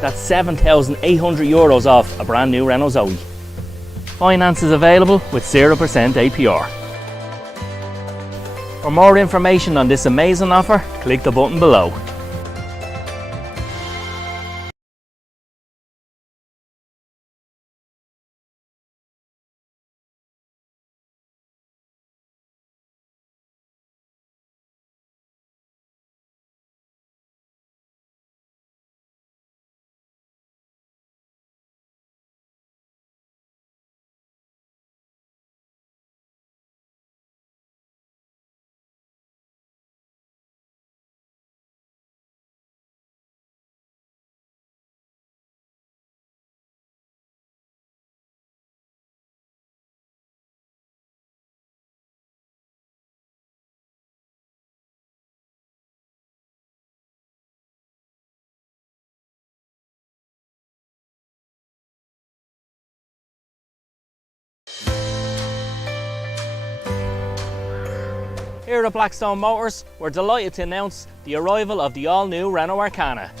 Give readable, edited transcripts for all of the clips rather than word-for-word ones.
That's €7,800 off a brand new Renault Zoe. Finance is available with 0% APR. For more information on this amazing offer, click the button below. Here at Blackstone Motors, we're delighted to announce the arrival of the all-new Renault Arcana.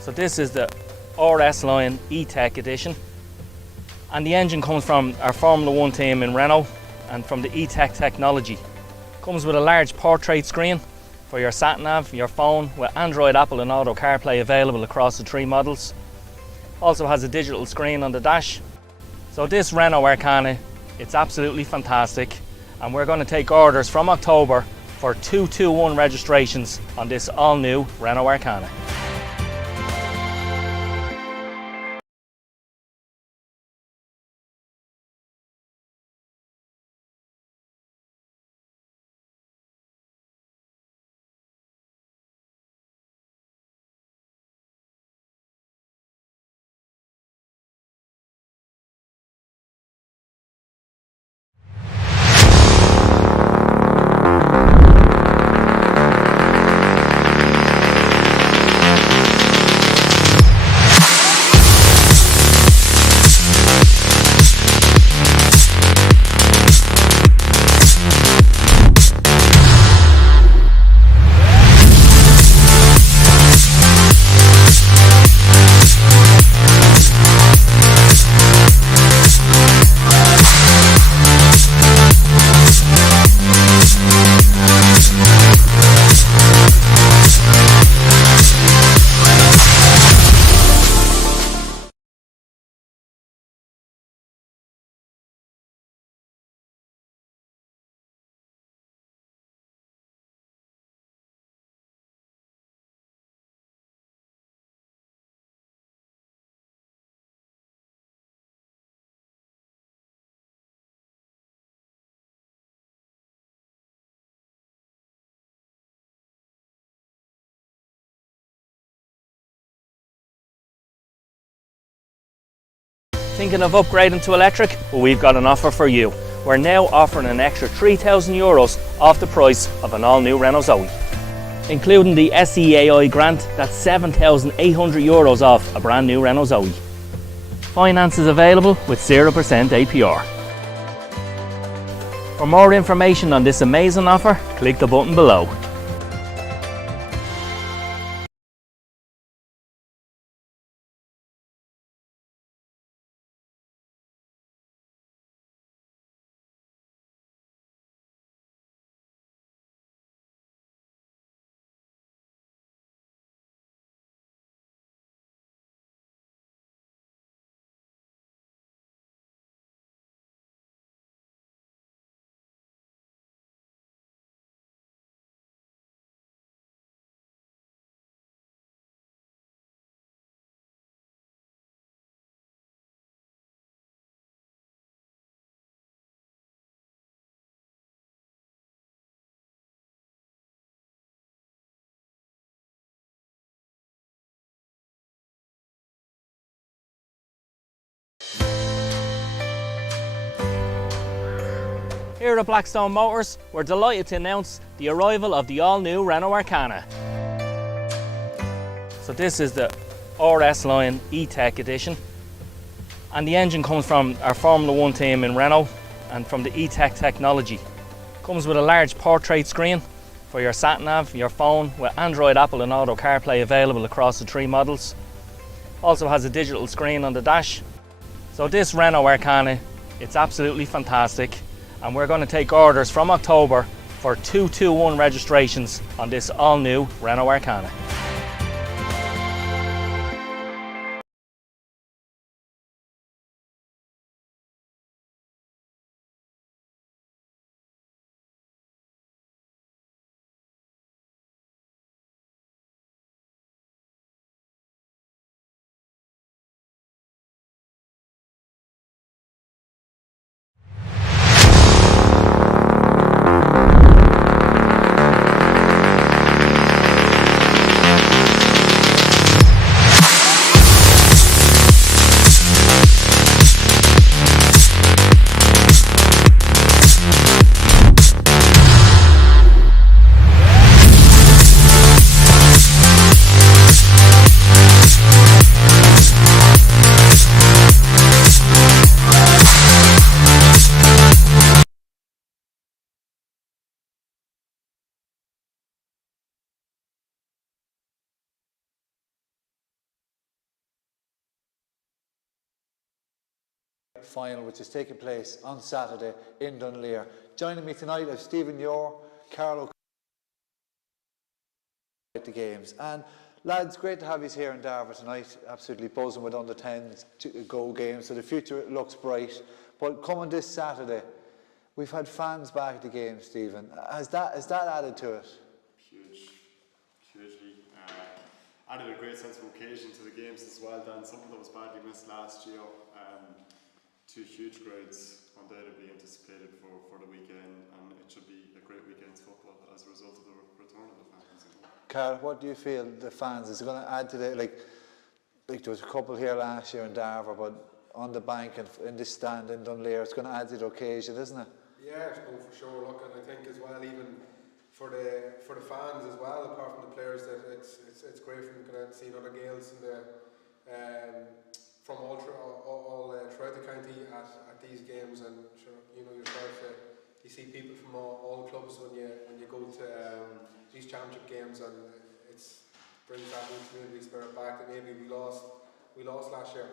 So this is the RS line E-Tech edition, and the engine comes from our Formula 1 team in Renault and from the E-Tech technology. Comes with a large portrait screen for your sat-nav, your phone, with Android, Apple and Auto CarPlay available across the three models. Also has a digital screen on the dash. So this Renault Arcana, it's absolutely fantastic. And we're going to take orders from October for 221 registrations on this all-new Renault Arcana. Thinking of upgrading to electric? Well, we've got an offer for you. We're now offering an extra €3,000 off the price of an all-new Renault Zoe. Including the SEAI grant, that's €7,800 off a brand new Renault Zoe. Finance is available with 0% APR. For more information on this amazing offer, click the button below. Here at Blackstone Motors, we're delighted to announce the arrival of the all-new Renault Arcana. So this is the RS line E-Tech edition, and the engine comes from our Formula 1 team in Renault and from the E-Tech technology. Comes with a large portrait screen for your sat-nav, your phone, with Android, Apple and Auto CarPlay available across the 3 models. Also has a digital screen on the dash. So this Renault Arcana, it's absolutely fantastic, and we're going to take orders from October for 221 registrations on this all-new Renault Arcana. Final, which is taking place on Saturday in Dunleer. Joining me tonight are Stephen Yor, Carlo at the games. And lads, great to have you here in Darver tonight. Absolutely buzzing with under 10s go games, so the future looks bright. But coming this Saturday, we've had fans back at the game, Stephen. Has that added to it? Hugely. Added a great sense of occasion to the games as well, Dan. Something that was badly missed last year. 2 huge crowds undoubtedly anticipated for the weekend, and it should be a great weekend's football as a result of the return of the fans. Carl, what do you feel the fans is going to add to the, like there was a couple here last year in Darver, but on the bank and in this stand in Dunleer, it's going to add to the occasion, isn't it? Yeah, no, for sure. Look, and I think as well, even for the fans as well, apart from the players, that it's great from kind of seeing other Gaels in the from all throughout the county at these games, and sure, you know yourself, you see people from all clubs when you go to these championship games, and it's brings that new community spirit back that maybe we lost last year.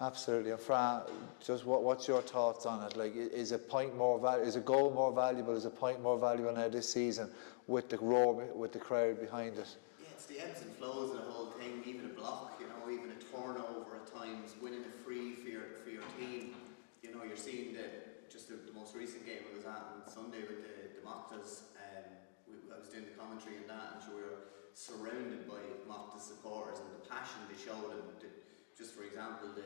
Absolutely. And Fran, just what's your thoughts on it? Like, is a point more valuable? Is a goal more valuable? Is a point more valuable now this season with the roar, with the crowd behind it? Yeah, it's the ebbs and flows of the whole thing. Even a block, you know, even a turnover at times, winning a free for your team. You know, you're seeing just the most recent game I was at on Sunday with the Moctas. I was doing the commentary and that, and so we were surrounded by Moctas supporters and the passion they showed, and just for example, the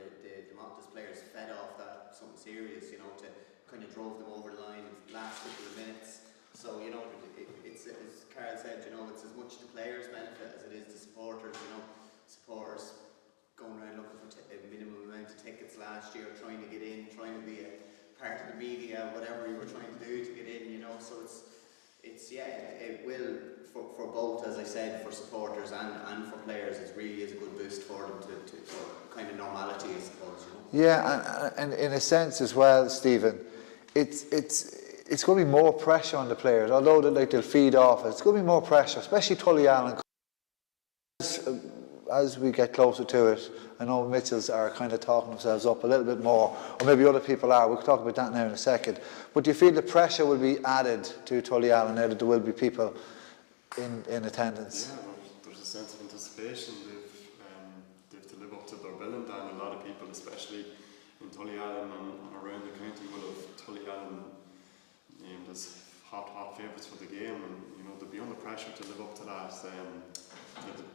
Moctas players fed off that something serious, you know, to kind of drove them over the line in the last couple of minutes. So, you know, it's as Carl said, you know, it's as much the players' benefit as it is the supporters, you know. Supporters going around looking for a minimum amount of tickets last year, trying to get in, trying to be a part of the media, whatever you were trying to do to get in, you know. So it's it will, for both, as I said, for supporters and for players, it really is a good boost for them to for kind of normality, I suppose, you know. Yeah, and in a sense as well, Stephen, it's going to be more pressure on the players, although they'll feed off it. It's going to be more pressure, especially Tullyallen. As we get closer to it, I know Mitchells are kind of talking themselves up a little bit more, or maybe other people are. We'll talk about that now in a second. But do you feel the pressure will be added to Tullyallen now that there will be people in attendance? Yeah, there's a sense of anticipation. They've to live up to their billing, and a lot of people, especially in Tullyallen and around the county, will have Tullyallen named as hot favourites for the game, and you know they'll be under pressure to live up to that.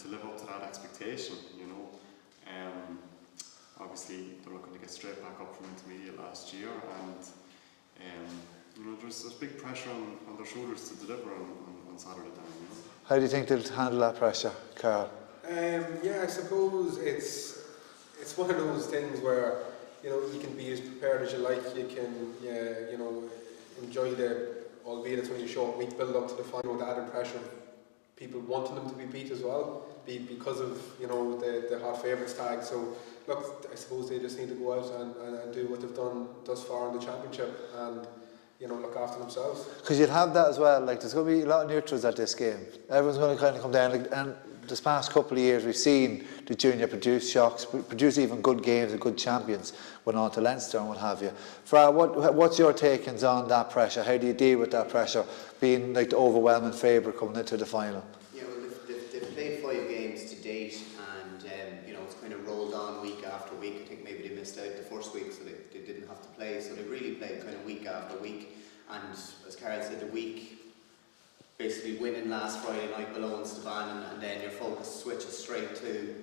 To live up to that expectation, you know. Obviously they're looking to get straight back up from intermediate last year, and you know there's big pressure on their shoulders to deliver on Saturday night. You know. How do you think they'll handle that pressure, Carl? Yeah, I suppose it's one of those things where, you know, you can be as prepared as you like. You can you know, enjoy albeit it's only a short week build up to the final, the added pressure of people wanting them to be beat as well, because of, you know, the hot favourites tag. So look, I suppose they just need to go out and do what they've done thus far in the championship, and look after themselves. Because you'd have that as well, like there's going to be a lot of neutrals at this game. Everyone's going to kind of come down, like, and this past couple of years we've seen the junior produce shocks, produce even good games and good champions, went on to Leinster and what have you. Fra, what's your takings on that pressure? How do you deal with that pressure, being like the overwhelming favourite coming into the final? Yeah, well, they've played 5 games to date, and it's kind of rolled on week after week. I think maybe they missed out the first week, so they didn't have to play. So they really played kind of week after week. And as Carol said, the week, basically winning last Friday night below in Stavan, and then your focus switches straight to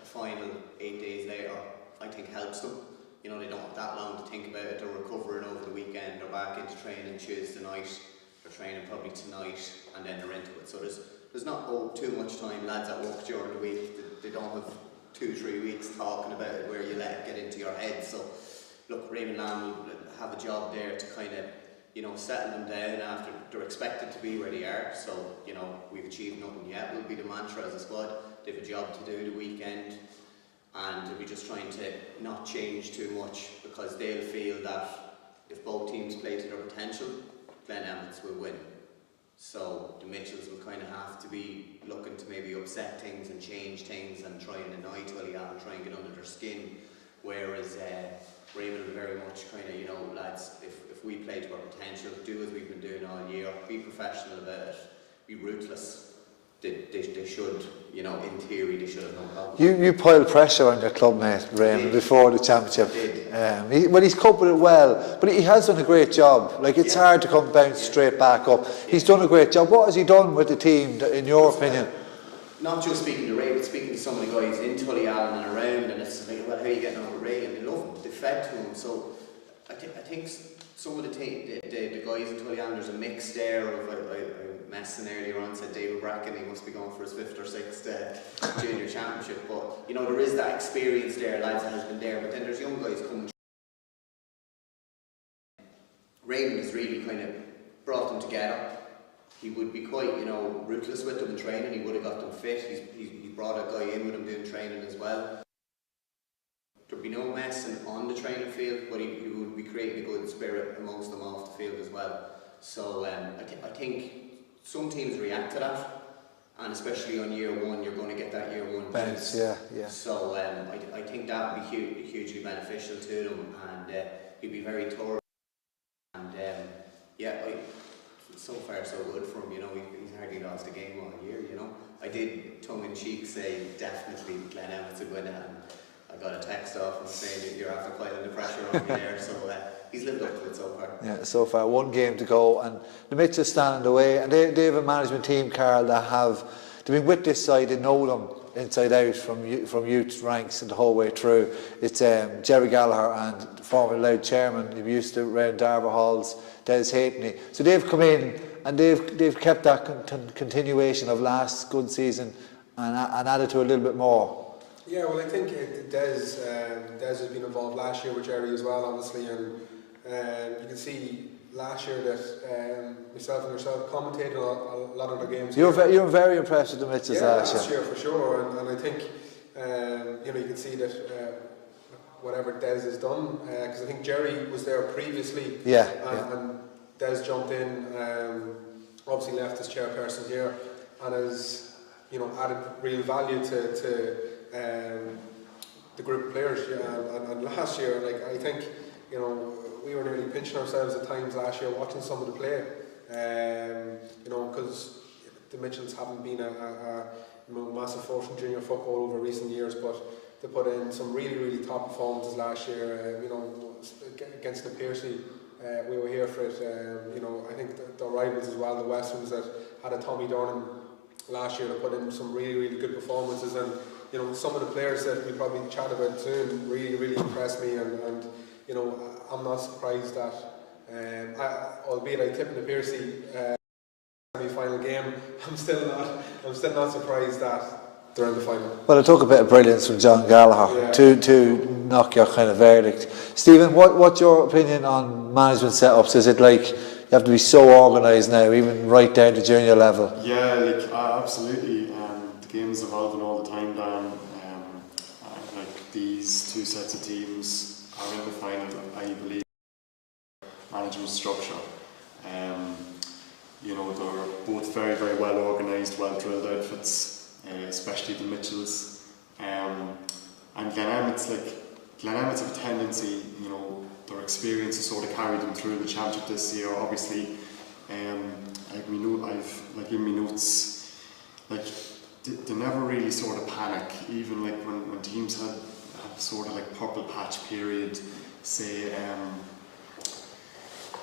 the final 8 days later, I think helps them. They don't have that long to think about it. They're recovering over the weekend. They're back into training Tuesday night. They're training probably tonight, and then they're into it. So there's not too much time. Lads at work during the week, they don't have 2-3 weeks talking about it where you let it get into your head. So look, Raymond Lamb will have a job there to kind of settle them down after they're expected to be where they are. So we've achieved nothing yet will be the mantra as a squad. They have a job to do the weekend, and we're just trying to not change too much, because they'll feel that if both teams play to their potential, Glen Emmets will win. So the Mitchells will kind of have to be looking to maybe upset things and change things and try and annoy Tullyallen and try and get under their skin, whereas Raymond will very much kind of, lads, if we play to our potential, do as we've been doing all year, be professional about it, be ruthless. They should, in theory, they should have no problem. You pile pressure on your clubmate, Raymond, before the championship. He's coped with it well, but he has done a great job. Like, it's hard to bounce straight back up. He's done a great job. What has he done with the team, in your opinion? Not just speaking to Ray, but speaking to some of the guys in Tullyallen and around, and it's like, well, how are you getting on with Ray? And they love him, they fed to him. So I think some of the guys in Tullyallen, there's a mix there of, I messing earlier on, said David Bracken, he must be going for his 5th or 6th junior championship. But there is that experience there, lads, that has been there. But then there's young guys coming. Raymond has really kind of brought them together. He would be quite, ruthless with them in training. He would have got them fit. He's brought a guy in with him doing training as well. There'd be no messing on the training field, but he would be creating a good spirit amongst them off the field as well. So I think some teams react to that, and especially on year one, you're going to get that year one bounce. Yeah. So I think that would be hugely beneficial to them, and he'd be very thorough. And so far so good for him. He's hardly lost a game all year. I did tongue in cheek say definitely Glen Emmets would win it, and I got a text off him saying that you're after piling the pressure on me there. So he's lived up to it so far. Yeah, so far 1 game to go, and the Mitchells stand in the way, and they have a management team, Carl, they've been with this side. They know them inside out from youth ranks and the whole way through. It's Jerry Gallagher and former Loud chairman who used to round Darver Halls, Des Halfpenny. So they've come in and they've kept that continuation of last good season and added to a little bit more. Yeah, well, I think Des has been involved last year with Jerry as well, obviously, and you can see last year that myself and yourself commentated on a lot of the games. You were very impressed with the Mitchells last year for sure, and I think you can see that whatever Des has done, because I think Jerry was there previously, and Des jumped in, obviously left as chairperson here, and has added real value to the group of players. And last year, I think we were nearly pinching ourselves at times last year watching some of the play, because the Mitchells haven't been a massive force in junior football over recent years, but they put in some really top performances last year. Against the Piercy, we were here for it. I think the rivals as well, the Westerns that had a Tommy Dornan last year, they put in some really good performances, and some of the players that we probably chat about soon really impressed me, and I'm not surprised that, albeit I tipped the Piercy semi-final game, I'm still not surprised that they're in the final. Well, it took a bit of brilliance from John Gallagher to knock your kind of verdict. Stephen, what's your opinion on management setups? Is it like you have to be so organised now, even right down to junior level? Yeah, absolutely. The game's evolving all the time, Dan. These 2 sets of teams are in the final, I believe, management structure. You know, they're both very, very well organised, well drilled outfits, especially the Mitchells. And Glenamit's have a tendency, you know, their experience has sort of carried them through the championship this year. Obviously, I've in my notes, like they never really sort of panic, even like when teams had sort of like purple patch period, say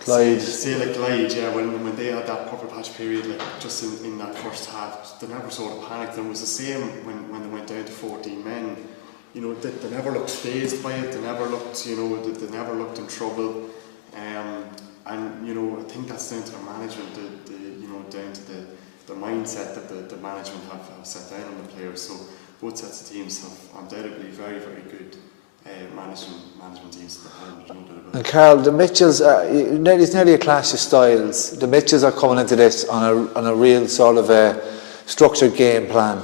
Clyde. Say like Clyde, yeah, when they had that purple patch period, like just in that first half, they never sort of panicked. And it was the same when they went down to 14 men. You know, they never looked fazed by it. They never looked, you know, they never looked in trouble. And you know, I think that's down to the management, you know, down to the mindset that the management have set down on the players. So both sets of teams have undoubtedly very, very good management teams. And Carl, the Mitchells, it's nearly a clash of styles. The Mitchells are coming into this on a real sort of a structured game plan,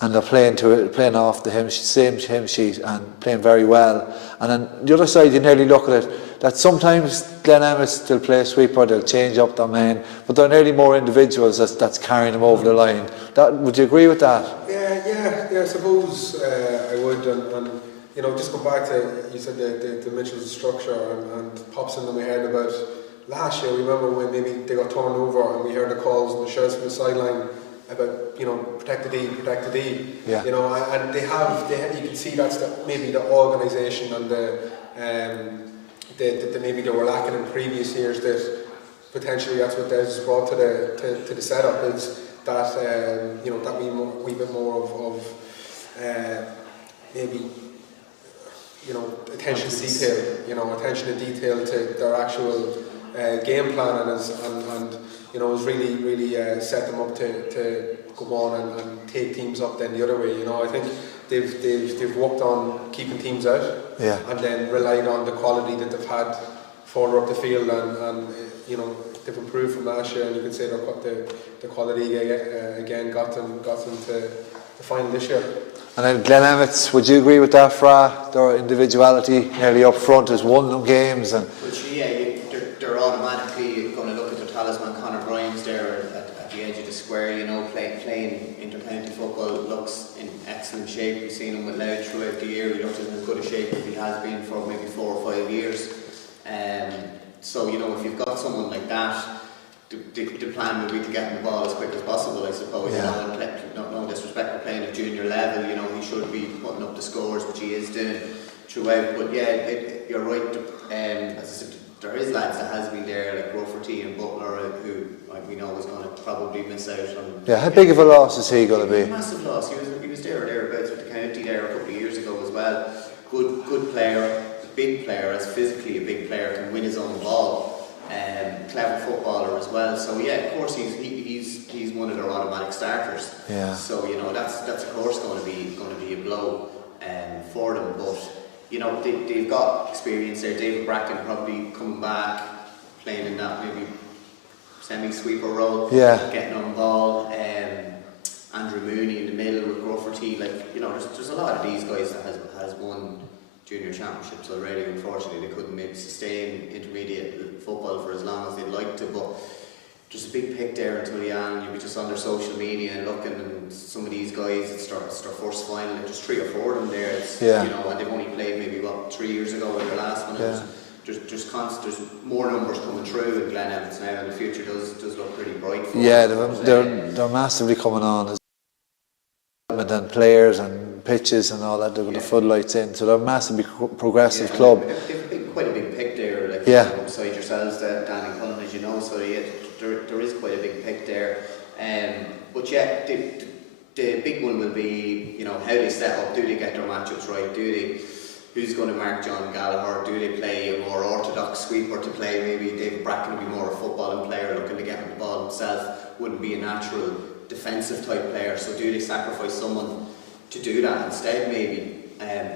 and they're playing off the same hymn sheet and playing very well. And then the other side, you nearly look at it, that sometimes Glenamit still play a sweeper, they'll change up their men, but they're nearly more individuals that's carrying them over the line. Would you agree with that? Yeah, I suppose I would, and you know, just go back to, you said the Mitchell's structure, and pops into my head about last year. We remember when maybe they got turned over and we heard the calls and the shouts from the sideline about, you know, protect the D. Yeah. You know, and they have, you can see that's maybe the organisation and the maybe they were lacking in previous years, that potentially that's what Des brought to the setup, is that you know, that wee bit more of maybe, you know, attention to detail, to their actual game plan, and you know, has really set them up to go on and take teams up then the other way. You know, I think they've worked on keeping teams out, and then relied on the quality that they've had further up the field, and you know, they've improved from last year, and you could say the quality again got them to the final this year. And then Glenamit's, would you agree with that, Fra? Their individuality nearly up front has won them games. And they're automatically going to look at their talisman, Conor Grimes, there at the edge of the square, you know, playing intercounty football, looks in excellent shape. We've seen him with Louth throughout the year. He looks in as good a shape as he has been for maybe 4 or 5 years. So, you know, if you've got someone like that, the plan would be to get him the ball as quick as possible, I suppose. Yeah. You know, no disrespect for playing at junior level, you know, he should be putting up the scores, which he is doing throughout. But yeah, you're right. As I said, there is lads that has been there, like Rafferty and Butler, who we know is going to probably miss out on. yeah, how big of a loss is he going to be? Massive loss. He was there or thereabouts with the county there a couple of years ago as well. Good player, big player, as physically a big player, can win his own ball. Clever footballer as well. So yeah, of course he's one of their automatic starters. Yeah. So you know, that's of course going to be a blow for them. But you know, they've got experience there. David Bracken probably coming back, playing in that maybe semi-sweeper role, getting on ball. Andrew Mooney in the middle with Rafferty. Like, you know, there's a lot of these guys that has won junior championships already. Unfortunately, they couldn't maybe sustain intermediate football for as long as they'd like to. But there's a big pick there in Tullian. You'll be just on their social media and looking, and some of these guys, it's their first final. Like, there's 3 or 4 of them there. You know, and they've only played maybe 3 years ago with their last one. There's more numbers coming through in Glenamit's now, and the future does look pretty bright for them. They're massively coming on, and players and pitches and all that. They've got the floodlights in, so they're a massively progressive club. They've quite a big pick there, like beside yourselves, Danny Cullen, as you know. So there is quite a big pick there. But yeah, the big one will be, you know, how they set up. Do they get their matchups right? Who's going to mark John Gallagher? Do they play a more orthodox sweeper to play? Maybe David Bracken will be more a footballing player, looking to get him the ball himself. Wouldn't be a natural defensive type player. So do they sacrifice someone to do that instead? Maybe.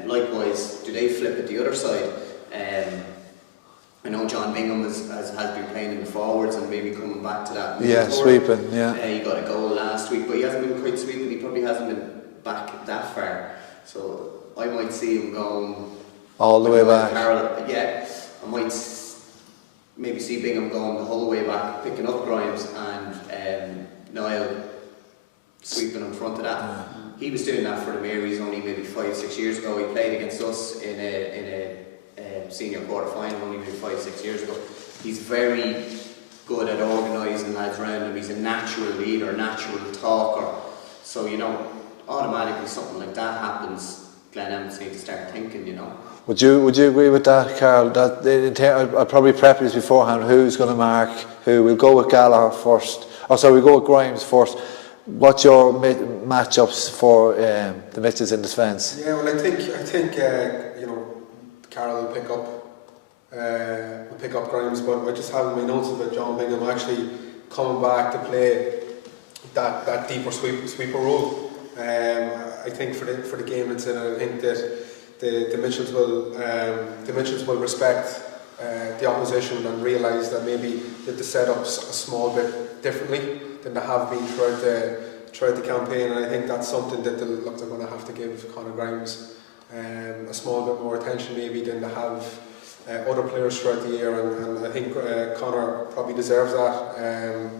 Likewise, do they flip it the other side? I know John Bingham has been playing in the forwards and maybe coming back to that. Sweeping. He got a goal last week, but he hasn't been quite sweeping. He probably hasn't been back that far. So I might see him going all the way back. I might maybe see Bingham going the whole way back, picking up Grimes, and Niall sweeping in front of that. He was doing that for the Marys only maybe 5-6 years ago. He played against us in a senior quarter final only maybe 5-6 years ago. He's very good at organising lads around him. He's a natural leader, natural talker. So, you know, automatically something like that happens, Glen Emmets need to start thinking, you know. Would you agree with that, Carl? That I'd probably prep this beforehand. Who's going to mark who? We'll go with Gallagher first. Oh, sorry, we'll go with Grimes first. What's your matchups for the Mitchells in defence? Yeah, well, I think you know, Carol will pick up Grimes, but I just have my notes about John Bingham actually coming back to play that deeper sweeper role. I think for the game that's in it, I think that the Mitchells will respect the opposition and realise that maybe that the setup's a small bit differently than they have been throughout the campaign, and I think that's something that they're going to have to give Conor Grimes a small bit more attention maybe than they have other players throughout the year, and I think Conor probably deserves that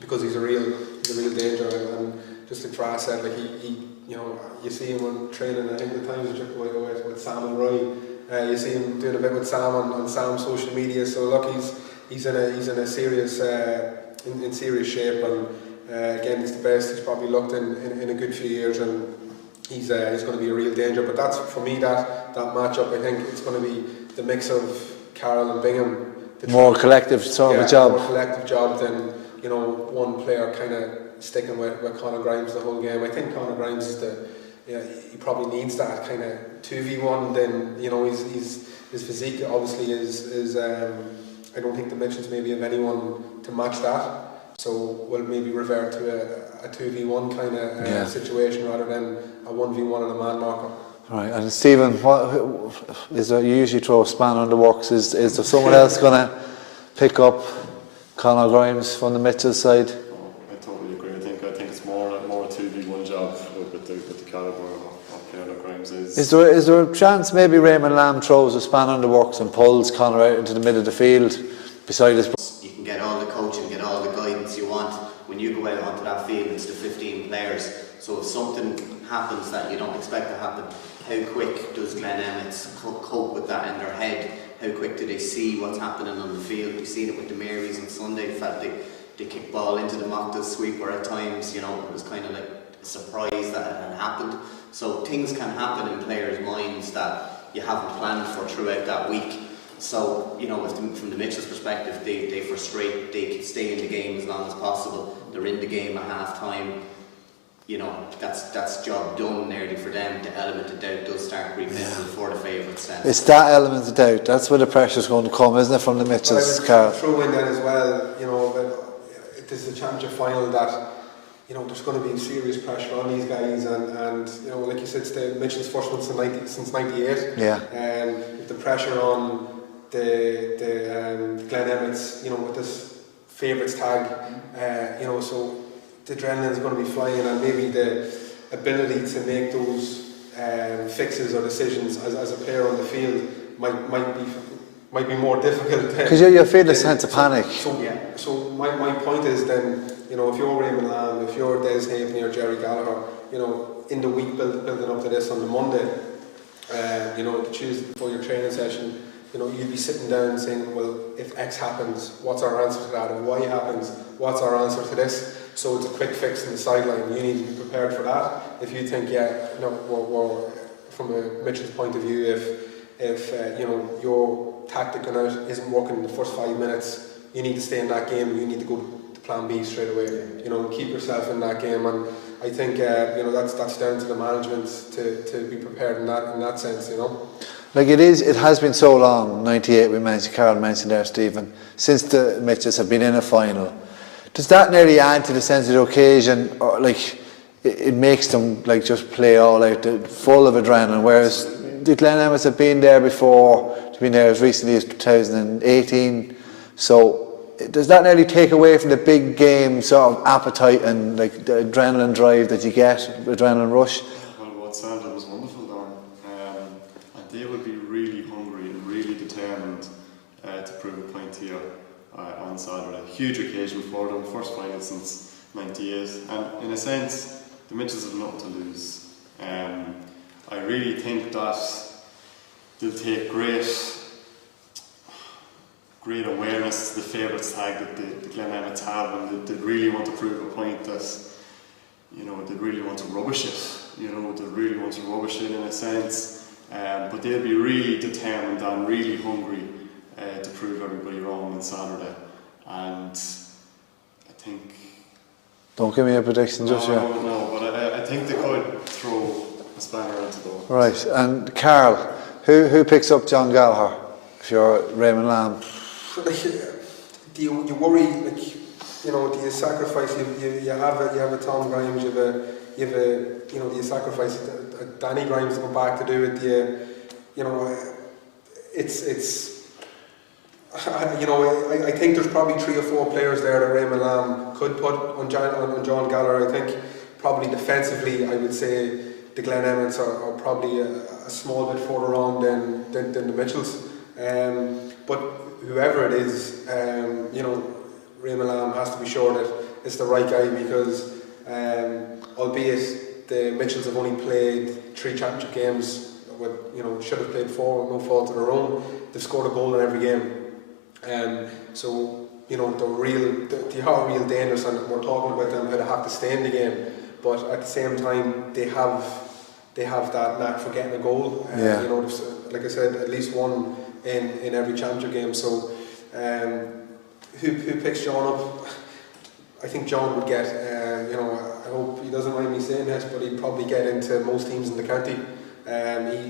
because he's a real danger, and just like Fra said, like he you know, you see him on training. I think the times with Sam and Roy, you see him doing a bit with Sam on Sam's social media. So look, he's in a serious in serious shape, and again, he's the best he's probably looked in a good few years, and he's going to be a real danger. But that's for me that matchup. I think it's going to be the mix of Carroll and Bingham. More collective sort of a job. More collective job than, you know, one player kind of sticking with Conor Grimes the whole game. I think Conor Grimes is he probably needs that kind of 2v1. Then, you know, his physique obviously is I don't think the Mitchells maybe have anyone to match that. So we'll maybe revert to a 2v1 kind of situation rather than a 1v1 and a man marker. Right, and Stephen, what is there? You usually throw a span on the works. Is there someone else going to pick up Conor Grimes from the Mitchells side? I totally agree. I think it's more a 2v1 job with the calibre of player that Grimes is. Is there a chance maybe Raymond Lamb throws a span on the works and pulls Conor out into the middle of the field beside his? You can get all the coaching, get all the guidance you want. When you go out onto that field, it's the 15 players. So if something happens that you don't expect to happen, how quick does Glen Emmets cope with that in their head? How quick do they see what's happening on the field? We've seen it with the Marys on Sunday. In fact, they kick ball into the mock sweeper at times. You know, it was kind of like a surprise that it had happened. So things can happen in players' minds that you haven't planned for throughout that week. So, you know, from the Mitchells' perspective, they frustrate. They stay in the game as long as possible. They're in the game at half time. You know, that's job done nearly for them. The element of doubt does start creeping in for the favourites. It's that element of doubt. That's where the pressure's going to come, isn't it, from the Mitchells, Carl? Throw in then as well, you know, that this is a championship final that, you know, there's going to be serious pressure on these guys, and you know, like you said, it's the Mitchells' first one since '98. Yeah. With the pressure on the Glen Emmets, you know, with this favourites tag, you know, so the adrenaline is going to be flying, and maybe the ability to make those fixes or decisions as a player on the field might be more difficult. Because you're feeling a sense of panic. So my point is then, you know, if you're Raymond Lamb, if you're Des Haveney or Jerry Gallagher, you know, in the week building up to this on the Monday, you know, the Tuesday before your training session, you know, you'd be sitting down saying, well, if X happens, what's our answer to that? If Y happens, what's our answer to this? So it's a quick fix in the sideline. You need to be prepared for that. If you think, you know, we're from a Mitchell's point of view, if you know, your tactic going out isn't working in the first 5 minutes, you need to stay in that game. You need to go to plan B straight away. You know, keep yourself in that game. And I think you know, that's down to the management to be prepared in that sense. You know. Like it has been so long, 98 we mentioned, Carl mentioned there, Stephen, since the Mitchells have been in a final. Does that nearly add to the sense of the occasion, or like it makes them like just play all out, full of adrenaline, whereas the Glen Emmets have been there before, they've been there as recently as 2018, so does that nearly take away from the big game sort of appetite and like the adrenaline drive that you get, adrenaline rush? Well, what Sandra was wonderful, Don. And they would be really hungry and really determined to prove a point here on Saturday. Huge occasion for them, first final since '98, and in a sense, the Mitchells have nothing to lose. I really think that they'll take great awareness to the favourites tag that the Glen Emmets have, and they really want to prove a point that, you know, they really want to rubbish it. You know, they really want to rubbish it in a sense. But they'll be really determined and really hungry to prove everybody wrong on Saturday. And I think. Don't give me a prediction just yet. No, but I think they could throw a spanner into the works. Right, and Carl, who picks up John Gallagher if you're Raymond Lamb? Do you worry, like, you know, do you sacrifice? You have a Tom Grimes, you have a do you sacrifice Danny Grimes to go back to do it? You know, it's. You know, I think there's probably 3 or 4 players there that Raymond Lamb could put on John Gallagher. I think probably defensively, I would say the Glen Emmets are probably a small bit further on than the Mitchells. But whoever it is, you know, Raymond Lamb has to be sure that it's the right guy, because albeit the Mitchells have only played 3 championship games, with, you know, should have played 4 with no fault of their own, they've scored a goal in every game. So, you know, they are real dangerous, and we're talking about them how they have to stay in the game, but at the same time they have that knack for getting a goal. You know, like I said, at least one in every championship game. So who picks John up? I think John would get, you know, I hope he doesn't mind me saying this, but he'd probably get into most teams in the county.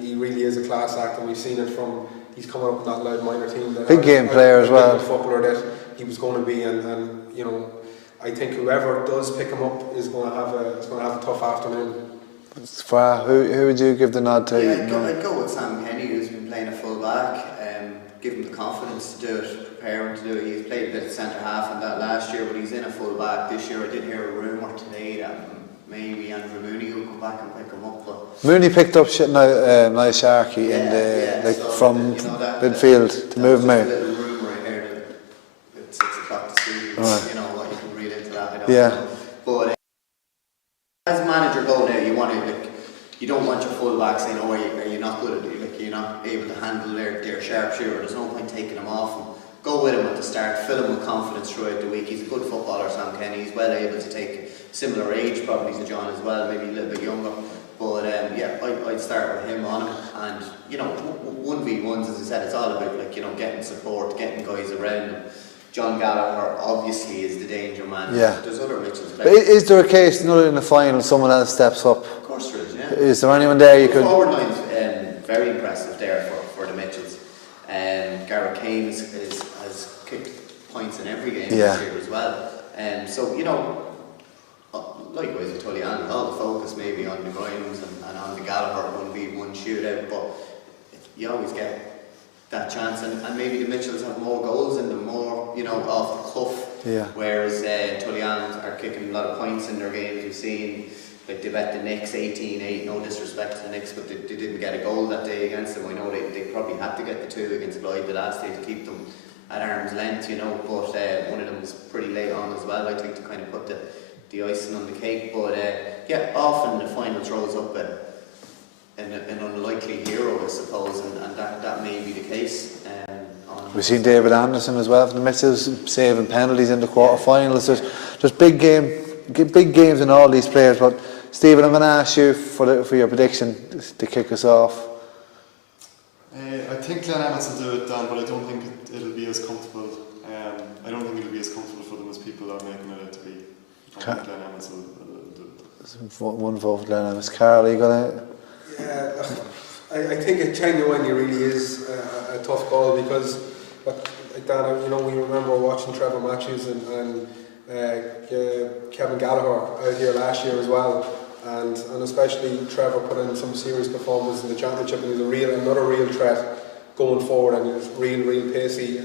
He really is a class act, and we've seen it from. He's coming up in that Loud minor team. Big game player as well. Footballer that he was going to be, and you know, I think whoever does pick him up is going to have a tough afternoon. Who would you give the nod to? Yeah, I'd go with Sam Kenny, who's been playing a full back. Give him the confidence to do it, prepare him to do it. He's played a bit of centre half in that last year, but he's in a full back this year. I did hear a rumour today that maybe Andrew Mooney will come back and pick him up. But Mooney picked up Niall Sharkey from midfield to move him out. There's a little rumour I heard that it's 6 o'clock to see. You know what you can read into that. I don't know. But as a manager go now, you want to you don't want your full back saying, "Oh, are you not good at it? Like, you're not able to handle their sharpshooter." There's no point taking him off him. Go with him at the start, fill him with confidence throughout the week. He's a good footballer, Sam Kenny. He's well able to take similar age probably to John as well, maybe a little bit younger. But I'd start with him on him. And, you know, 1v1s, as I said, it's all about, like, you know, getting support, getting guys around him. John Gallagher obviously is the danger man. Yeah. There's other Mitchells players. But is there a case, in the final, someone else steps up? Of course there is, yeah. Is there anyone there you could... The forward line's very impressive there for the Mitchells. Gareth Kane has kicked points in every game this year as well. So, you know, likewise with Tullian, all the focus maybe on the Grimes and on the Gallagher 1v1 shootout, but you always get that chance, and maybe the Mitchells have more goals and more, you know, off the cuff, whereas Tullian are kicking a lot of points in their games. You've seen, like, they bet the Knicks 18-8, no disrespect to the Knicks, but they didn't get a goal that day against them. I know they probably had to get the 2 against Clyde the last day to keep them at arm's length, you know, but one of them was pretty late on as well, I think, to kind of put the icing on the cake. But often the final throws up an unlikely hero, I suppose, and that may be the case. We've seen David Anderson as well from the Mitchells saving penalties in the quarter-finals. There's big games in all these players. But Stephen, I'm going to ask you for your prediction to kick us off. I think Glen Emmets will do it, Dan, but I don't think it'll be as comfortable. I don't think it'll be as comfortable for them as people are making it out to be. I think Glen Emmets will do it. One vote for Glen Emmets. Carl, are you going to... Yeah, I think it genuinely really is a tough call, because, like Dan, you know, we remember watching Trevor Matthews and Kevin Gallagher out here last year as well, and especially Trevor put in some serious performance in the championship, and he's another real threat going forward, and he's real pacey.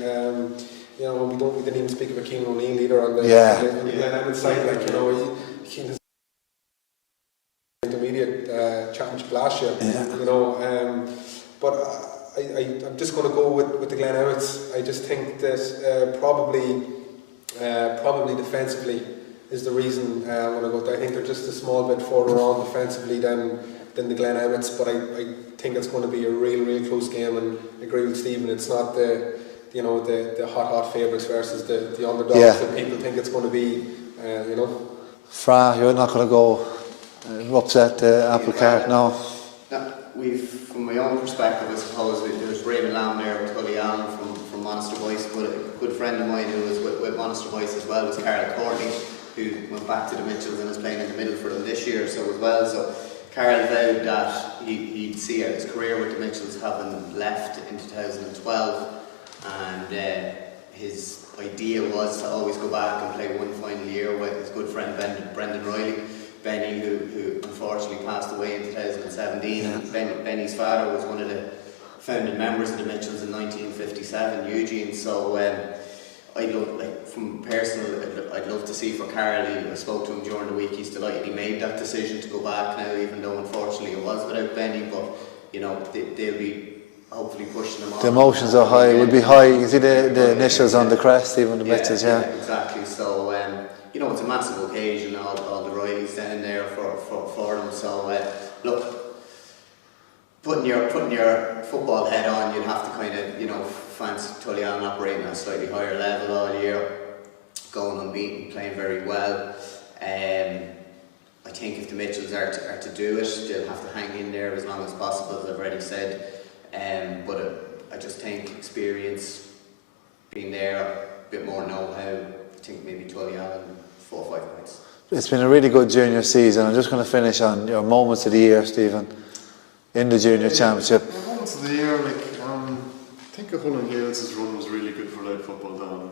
You know, we didn't even speak of Keane O'Neill either on the Glen Emmets side. Like, you know, Keane intermediate championship last year, you know, but I I'm just going to go with the Glen Emmets. I just think that probably defensively is the reason I'm going to go there. I think they're just a small bit further on defensively than the Glen Emmets, but I think it's going to be a real close game, and I agree with Stephen. It's not the hot favourites versus the underdogs that people think it's going to be. Fra, you're not going to go upset the apple cart, no? No, from my own perspective, I suppose, there's Raymond Lamb there with Tully Allen from Monster Boys, but a good friend of mine who was with Monster Boys as well was Carl Courtney, who went back to the Mitchells and is playing in the middle for them this year so as well. So Carl vowed that he'd see out his career with the Mitchells, having left in 2012, and his idea was to always go back and play one final year with his good friend Brendan Riley. Benny, who unfortunately passed away in 2017, and Benny's father was one of the founding members of the Mitchells in 1957, Eugene. So I'd love to see for Carl. I spoke to him during the week. He's delighted he made that decision to go back now, even though unfortunately it was without Benny. But they'll be hopefully pushing them on. The emotions are high. Would be high. You see the initials on the crest, even the Mitchells. Yeah, exactly. So it's a massive occasion. All the Rileys down there for them. So look, putting your football head on, you'd have to kind of fancy Tully Allen operating at a slightly higher level all year, going unbeaten, playing very well. I think if the Mitchells are to do it, they'll have to hang in there as long as possible, as I've already said. But I just think experience, being there, a bit more know-how. I think maybe Tully Allen 4 or 5 points. It's been a really good junior season. I'm just going to finish on your moments of the year, Stephen, in the junior championship. Moments of the year, I think Cullen Gales' run was really good for Light Football down.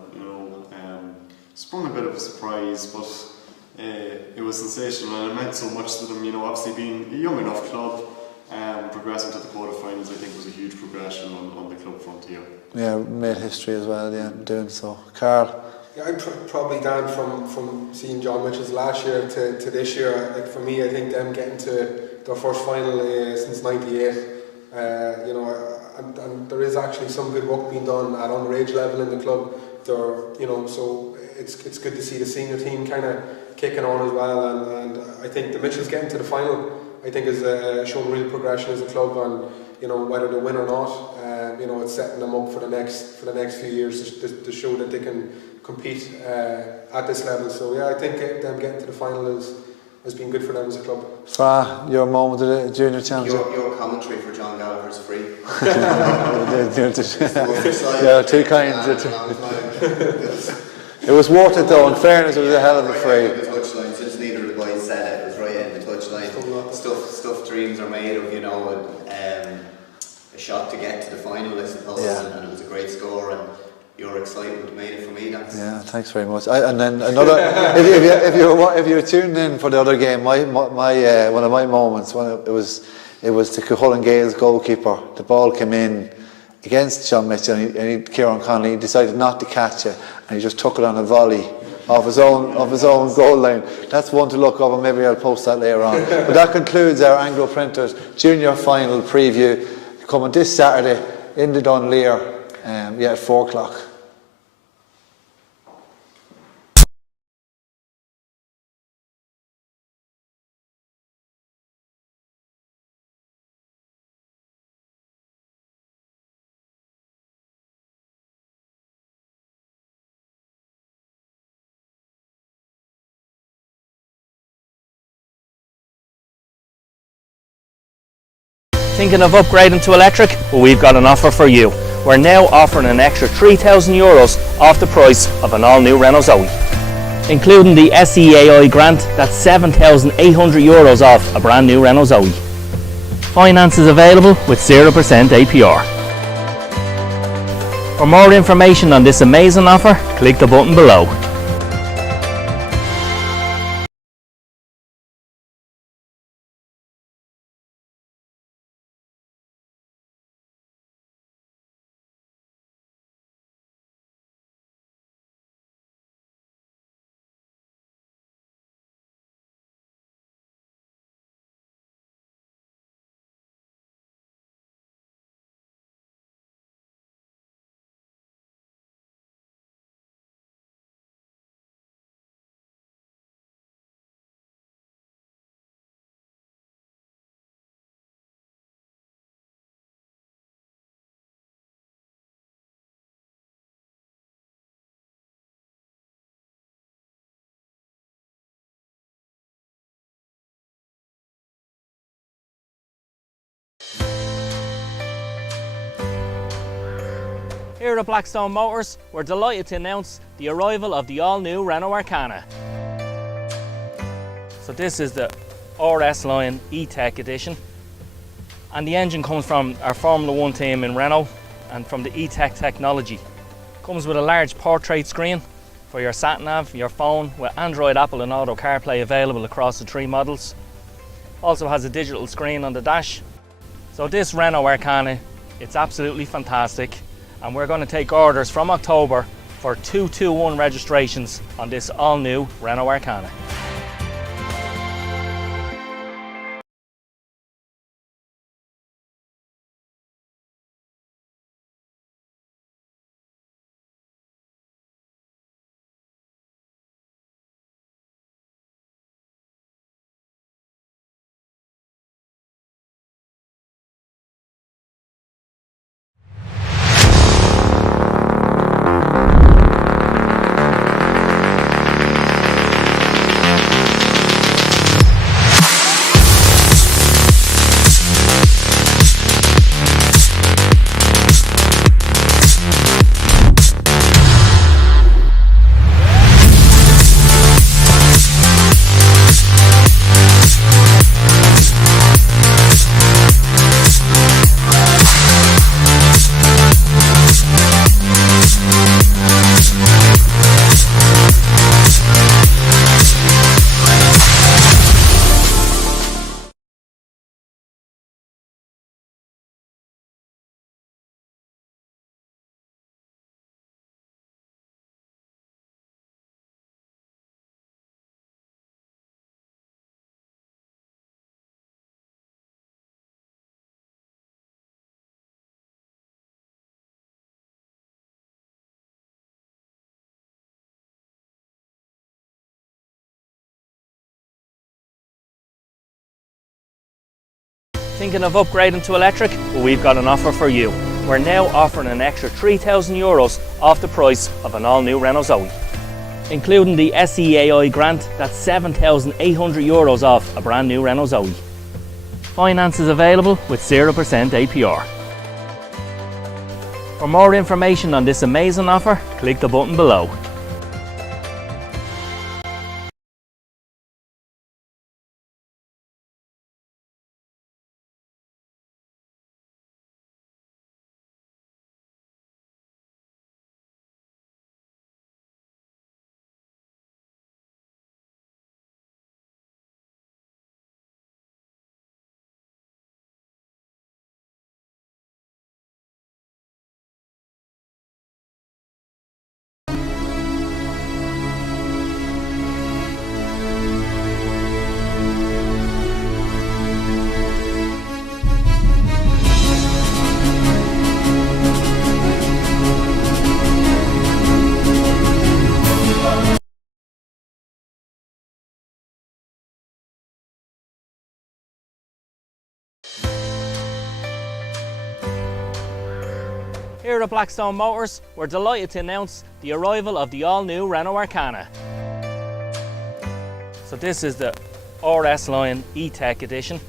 Sprung a bit of a surprise, but it was sensational, and it meant so much to them. Obviously being a young enough club, progressing to the quarterfinals, I think was a huge progression on the club front here. Yeah, made history as well. Yeah, doing so. Carl. Yeah, I'm probably down from seeing John Mitchell's last year to this year. Like for me, I think them getting to their first final since '98. And there is actually some good work being done at underage level in the club. So it's good to see the senior team kind of kicking on as well. And I think the Mitchells getting to the final, I think, has shown real progression as a club. And whether they win or not, it's setting them up for the next few years to show that they can compete at this level. So yeah, I think them getting to the final has been good for them as a club. Fra, your moment of the junior championship. Your commentary for John Gallagher's free. Yeah, too kind. It was worth it though. In fairness, it was a hell of a free. The touchline, since neither of the boys said it was right in the touchline. Stuff dreams are made of, a shot to get to the final, I suppose, and it was a great score. And your excitement made it for me. Yeah, thanks very much. And then another, if you were tuning in for the other game, my one of my moments when it was the Cullen Gales goalkeeper. The ball came in against John Mitchell, and Kieran Connolly decided not to catch it, and he just took it on a volley off his own goal line. That's one to look up, and maybe I'll post that later on. But that concludes our Anglo Printers Junior Final preview, coming this Saturday in the Dunleer, at 4 o'clock. Thinking of upgrading to electric? Well, we've got an offer for you. We're now offering an extra €3,000 off the price of an all-new Renault Zoe. Including the SEAI grant, that's €7,800 off a brand new Renault Zoe. Finance is available with 0% APR. For more information on this amazing offer, click the button below. Here at Blackstone Motors, we're delighted to announce the arrival of the all-new Renault Arcana. So this is the RS line E-Tech edition, and the engine comes from our Formula 1 team in Renault and from the E-Tech technology. Comes with a large portrait screen for your sat-nav, your phone, with Android, Apple and Auto CarPlay available across the 3 models. Also has a digital screen on the dash. So this Renault Arcana, it's absolutely fantastic, and we're going to take orders from October for 221 registrations on this all-new Renault Arcana. Thinking of upgrading to electric? Well, we've got an offer for you. We're now offering an extra €3,000 off the price of an all-new Renault Zoe. Including the SEAI grant, that's €7,800 off a brand new Renault Zoe. Finance is available with 0% APR. For more information on this amazing offer, click the button below. Here at Blackstone Motors, we're delighted to announce the arrival of the all-new Renault Arcana. So this is the RS line E-Tech edition,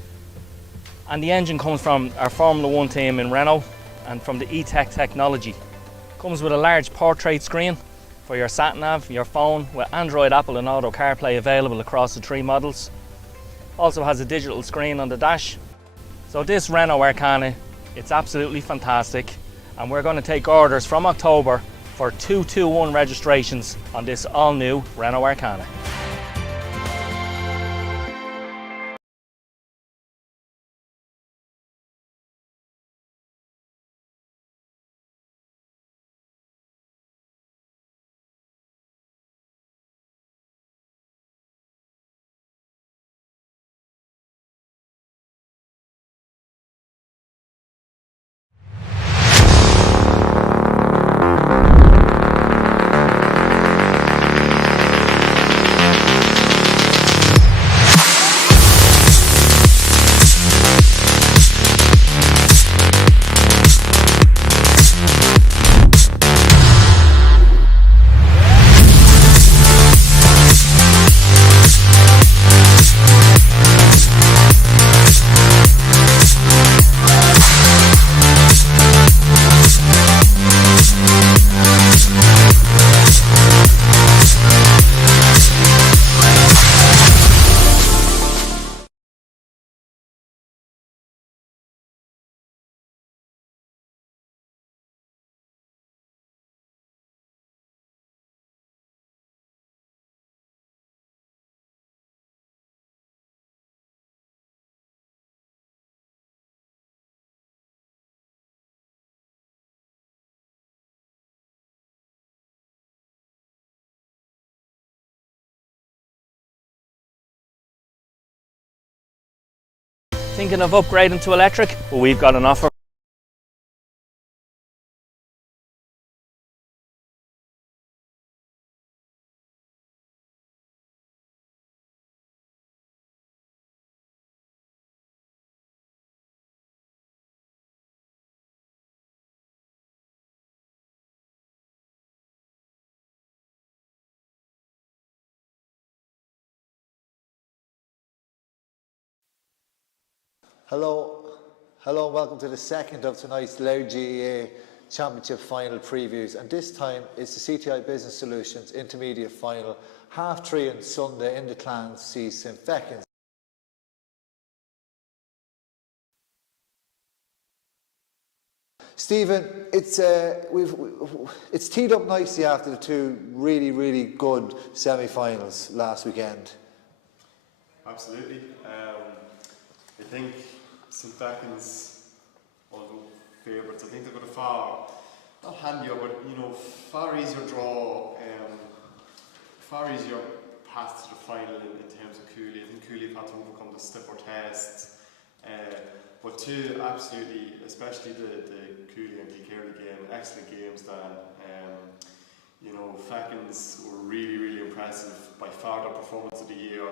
and the engine comes from our Formula 1 team in Renault and from the E-Tech technology. Comes with a large portrait screen for your sat-nav, your phone, with Android, Apple and Auto CarPlay available across the 3 models. Also has a digital screen on the dash. So this Renault Arcana, it's absolutely fantastic, and we're going to take orders from October for 221 registrations on this all-new Renault Arcana. Thinking of upgrading to electric? Well, we've got an offer. Hello, and welcome to the second of tonight's Loud GEA Championship final previews, and this time it's the CTI Business Solutions Intermediate Final. 3:30 on Sunday in the Clans sees St Feckin's. Stephen, it's teed up nicely after the two really good semi-finals last weekend. Absolutely. I think St Feckin's, although favourites, I think they've got a far, not handier, but far easier draw, far easier path to the final in terms of Cooley. I think Cooley have had to overcome the stiffer tests. But two, absolutely, especially the Cooley and Kilkerley game, excellent games then. Feckin's were really impressive, by far their performance of the year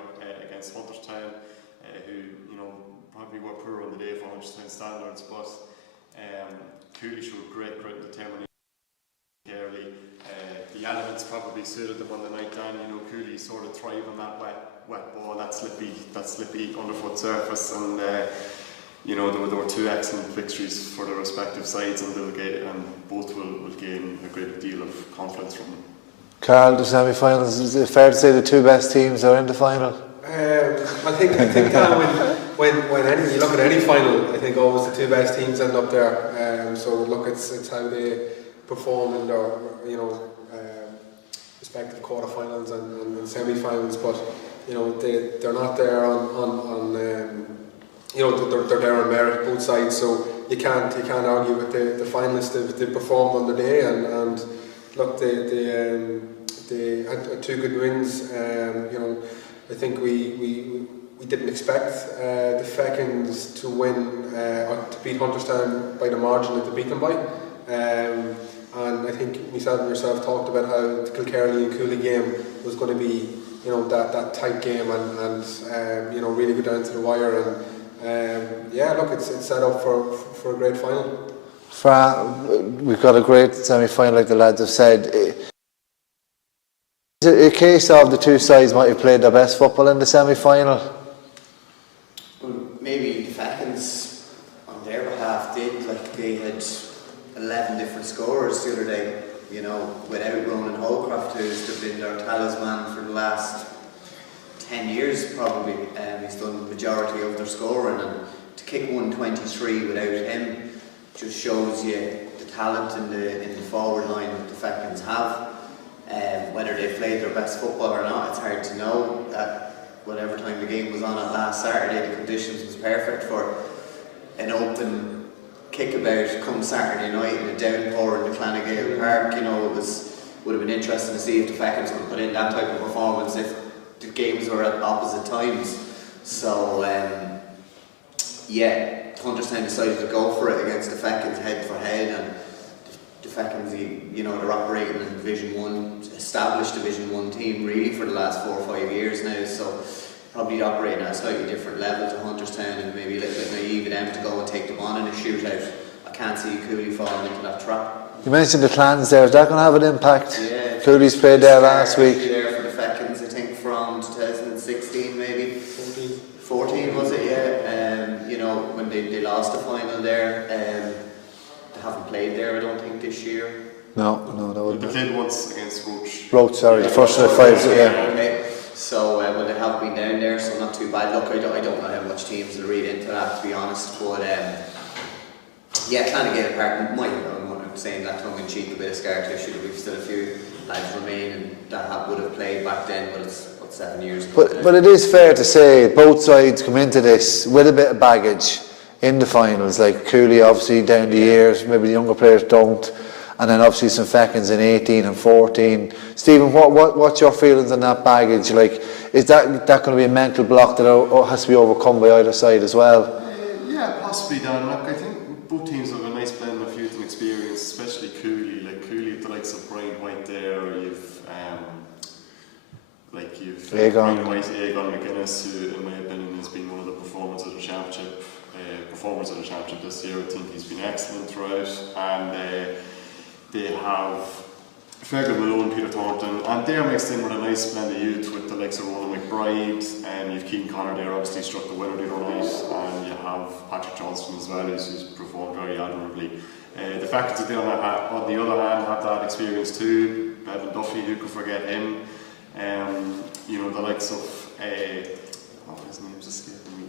against Hunterstown, who probably were poor on the day for Hunterstown standards, but Cooley showed great determination. The elements probably suited them on the night down. Cooley sort of thrive on that wet ball, that slippy underfoot surface, and there were two excellent victories for their respective sides, and both will gain a great deal of confidence from them. Carl, the semi-finals, is it fair to say the two best teams are in the final? I think that when you look at any final, I think always the two best teams end up there. So look, it's how they perform in their respective quarterfinals and semi-finals, but they're not there on they're there on merit, both sides. So you can't argue with the finalists. They performed on the day, and look, they had two good wins. I think we didn't expect the Feckin's to win or to beat Hunterstown by the margin that they beat them by. And I think myself and yourself talked about how the Kilkerley and Cooley game was going to be, that tight game and really go down to the wire. And look, it's set up for a great final. We've got a great semi-final, like the lads have said. Is it a case of the two sides might have played their best football in the semi-final? Well, maybe the Feckin's on their behalf did. Like, they had 11 different scorers the other day, without Ronan Holcroft, who's been their talisman for the last 10 years probably. He's done the majority of their scoring, and to kick 123 without him just shows you the talent in the forward line that the Feckin's have. Whether they played their best football or not, it's hard to know. Whatever time the game was on last Saturday, the conditions was perfect for an open kickabout come Saturday night in a downpour in the Clanagale Park. Would have been interesting to see if the Feckin's would put in that type of performance if the games were at opposite times. So Hunterstown decided to go for it against the Feckin's head for head, and the Feckin's, they're operating in Division 1, established Division 1 team really for the last 4 or 5 years now, so probably operating at a slightly different level to Hunterstown, and maybe a little bit naive of them to go and take them on in a shootout. I can't see Cooley falling into that trap. You mentioned the Clans there, is that going to have an impact? Yeah. Cooley's played there last week. There for the Feckin's, I think from 2016 maybe. 14 was it, yeah. When they lost the final there. They haven't played there, I don't think, this year. No, that would They played once against Roach, sorry, the first of the 5, yeah. Okay. So, they have been down there, so not too bad. Look, I don't know how much teams will read into that, to be honest, but Clanagale Park might have done, I'm saying that tongue in cheek, a bit of scar tissue. We've still a few lads remaining that would have played back then, but it's 7 years ago. But it is fair to say both sides come into this with a bit of baggage in the finals, like Cooley obviously down the years, maybe the younger players don't, and then obviously St Feckin's in 18 and 14. Stephen, what's your feelings on that baggage? Like, is that going to be a mental block that has to be overcome by either side as well? Yeah, possibly, Dan. Look, I think both teams have a nice blend of youth and experience, especially Cooley. Like Cooley, the likes of Brian White there, you've Aegon. Brian White, Aegon McGuinness, who in my opinion has been one of the performers of the championship this year. I think he's been excellent throughout, and they have Fergal Malone, Peter Thornton, and they're mixed in with a nice blend of youth with the likes of Ronan McBride, and you've Keane Connor there, obviously struck the winner the other night, and you have Patrick Johnston as well, who's performed very admirably. The fact that they on the other hand have that experience too, Bevan Duffy, who could forget him, the likes of his name's escaping me,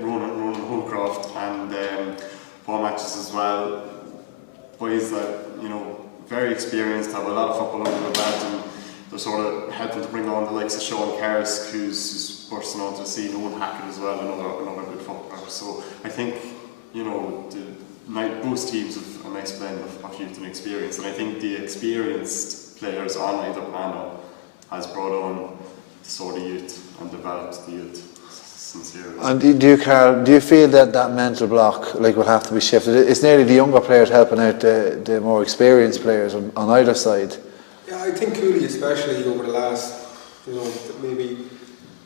Ronan Holcroft and Paul Matches as well, boys that very experienced, have a lot of football under the belt, and they're sort of helping to bring on the likes of Sean Carrisk, who's bursting onto the scene, Owen Hackett as well, another good footballer. So I think both teams have a nice blend of youth and experience, and I think the experienced players on either panel has brought on the sort of youth and developed the youth. Sincerely. And do you feel that mental block will have to be shifted? It's nearly the younger players helping out the more experienced players on either side. Yeah, I think Cooley, especially over the last, maybe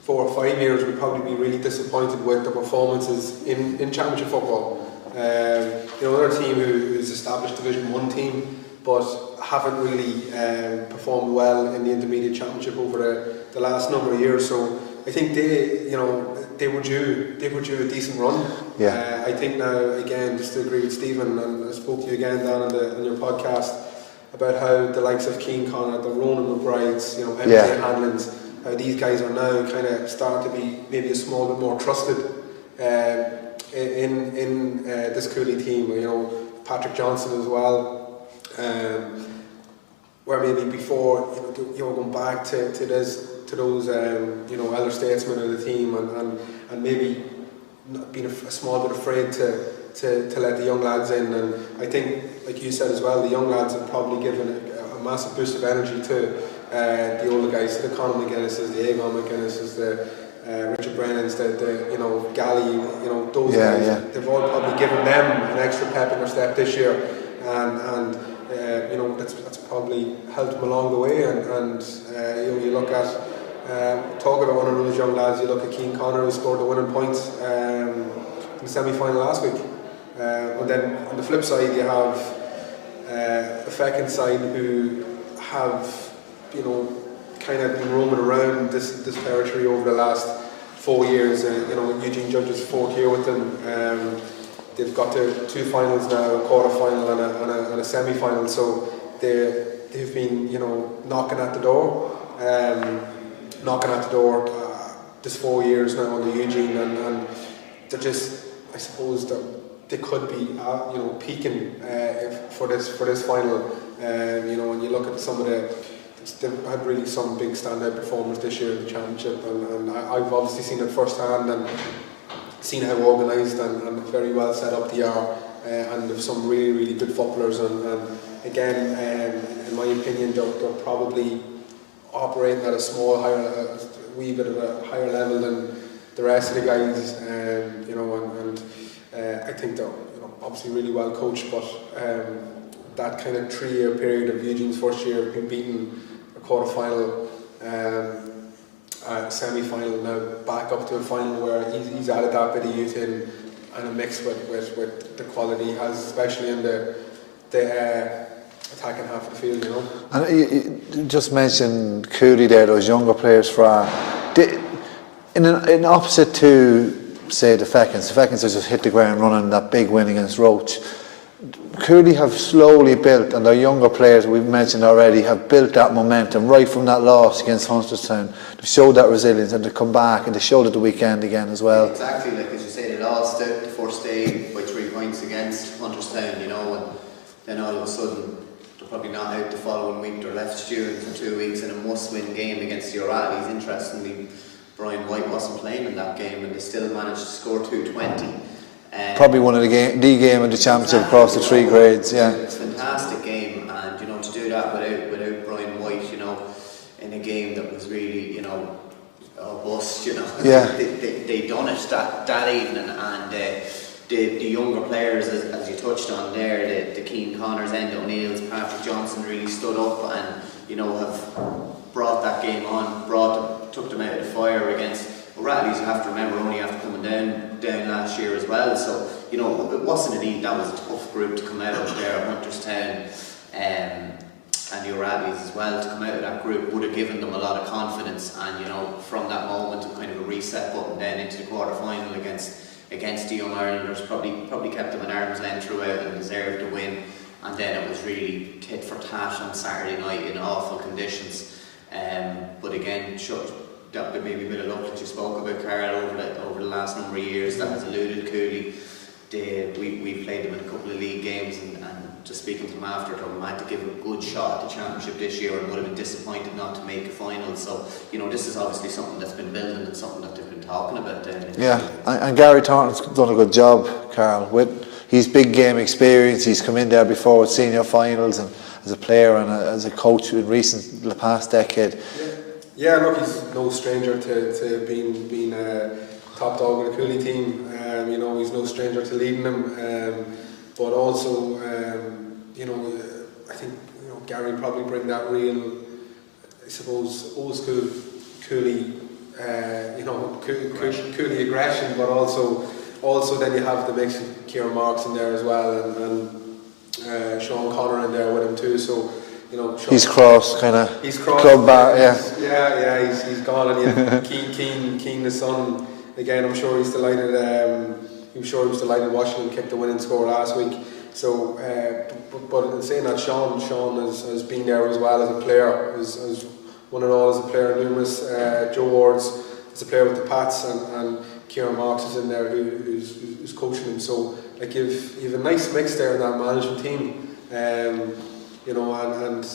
4 or 5 years, would probably be really disappointed with the performances in championship football. Another team who is established Division 1 team, but haven't really performed well in the intermediate championship over the last number of years. So I think they were due a decent run. Yeah. I think now, again, just to agree with Stephen, and I spoke to you again, Dan, on your podcast about how the likes of Keane Connor, the Ronan McBrides, MJ Hanlons, how these guys are now kind of starting to be maybe a small bit more trusted in this Cooley team. Patrick Johnson as well, where maybe before going back to those elder statesmen of the team and maybe not being a small bit afraid to let the young lads in. And I think, like you said as well, the young lads have probably given a massive boost of energy to the older guys, to the Conor McGuinnesses, the Aegon McGuinnesses, the Richard Brennans, the Galley, those guys. Yeah. They've all probably given them an extra pep in their step this year, and that's probably helped them along the way. And you look at talk about one of those young lads. You look at Keane Connor, who scored the winning point in the semi-final last week. And then on the flip side, you have the Feckin side, who have kind of been roaming around this territory over the last 4 years. Eugene Judge's 4th year with them. They've got to 2 finals now, a quarter-final and a semi-final. So they've been knocking at the door. This 4 years now under Eugene, and they're just, I suppose, they could be peaking for this final. When you look at some of they've had really some big standout performers this year in the championship, and I've obviously seen it firsthand and seen how organised and very well set up they are, and there's some really, really good footballers, and again, in my opinion, they're probably operating at a wee bit of a higher level than the rest of the guys, and I think they're obviously really well coached, but that kind of 3-year period of Eugene's first year, being beaten a quarter-final, semi-final, now back up to a final where he's added that bit of youth in, and a mix with the quality he has, especially in the attacking half of the field, And you just mentioned Cooley there, those younger players in opposite to, say, the Feckins. The Feckins have just hit the ground running that big win against Roach. Cooley have slowly built, and their younger players, we've mentioned already, have built that momentum right from that loss against Hunterstown. They showed that resilience, and they come back, and they showed it the weekend again as well. Exactly, like as you say, they lost the first day by 3 points against Hunterstown, and then all of a sudden they're probably not out the following week. They're left steering for 2 weeks in a must-win game against the O'Reillys. Interestingly, Brian White wasn't playing in that game, and they still managed to score 220. Probably one of the game of the championship across the 3 grades. Yeah, it's a fantastic game, and to do that without Brian White, in a game that was really a bust, Yeah. they done it that evening, and the younger players, as you touched on there, the Keane Connors, Enda O'Neill's, Patrick Johnson really stood up and, you know, have brought that game on, took them out of the fire against O'Reilly's. You have to remember, only after coming down last year as well. So, you know, it wasn't an easy, that was a tough group to come out of there at Hunterstown, and the O'Reillys as well. To come out of that group would have given them a lot of confidence, and, you know, from that moment, kind of a reset button then into the quarter final against the Young Irelanders, probably kept them an arm's length throughout and deserved to win. And then it was really tit for tat on Saturday night in awful conditions. But again, that maybe a bit of luck that you spoke about, Carl, over the last number of years that has eluded Cooley. We played them in a couple of league games, and just speaking to them after, them had to give a good shot at the championship this year and would have been disappointed not to make a final. So, you know, this is obviously something that's been building and something that they've been talking about. Yeah, and Gary Thornton's done a good job, Carl, with his big game experience. He's come in there before with senior finals and as a player and as a coach in the past decade. Yeah, look, he's no stranger to being a top dog of the Cooley team. You know, he's no stranger to leading them. But also, you know, I think, you know, Gary probably bring that real, I suppose, old school Cooley, you know, Cooley aggression, but also then you have the mix of Kieran Marks in there as well, and Sean Connor in there with him too. So, you know, Sean, he's cross kind of club bar, yeah. He's gone, and Keane the son again. I'm sure he's delighted. I'm sure he was delighted watching him kick the winning score last week. So, but in saying that, Sean has been there as well as a player, as won it all as a player, numerous. Joe Ward's as a player with the Pats, and Kieran Marks is in there who's coaching him. So, like, you've a nice mix there in that management team. You know, and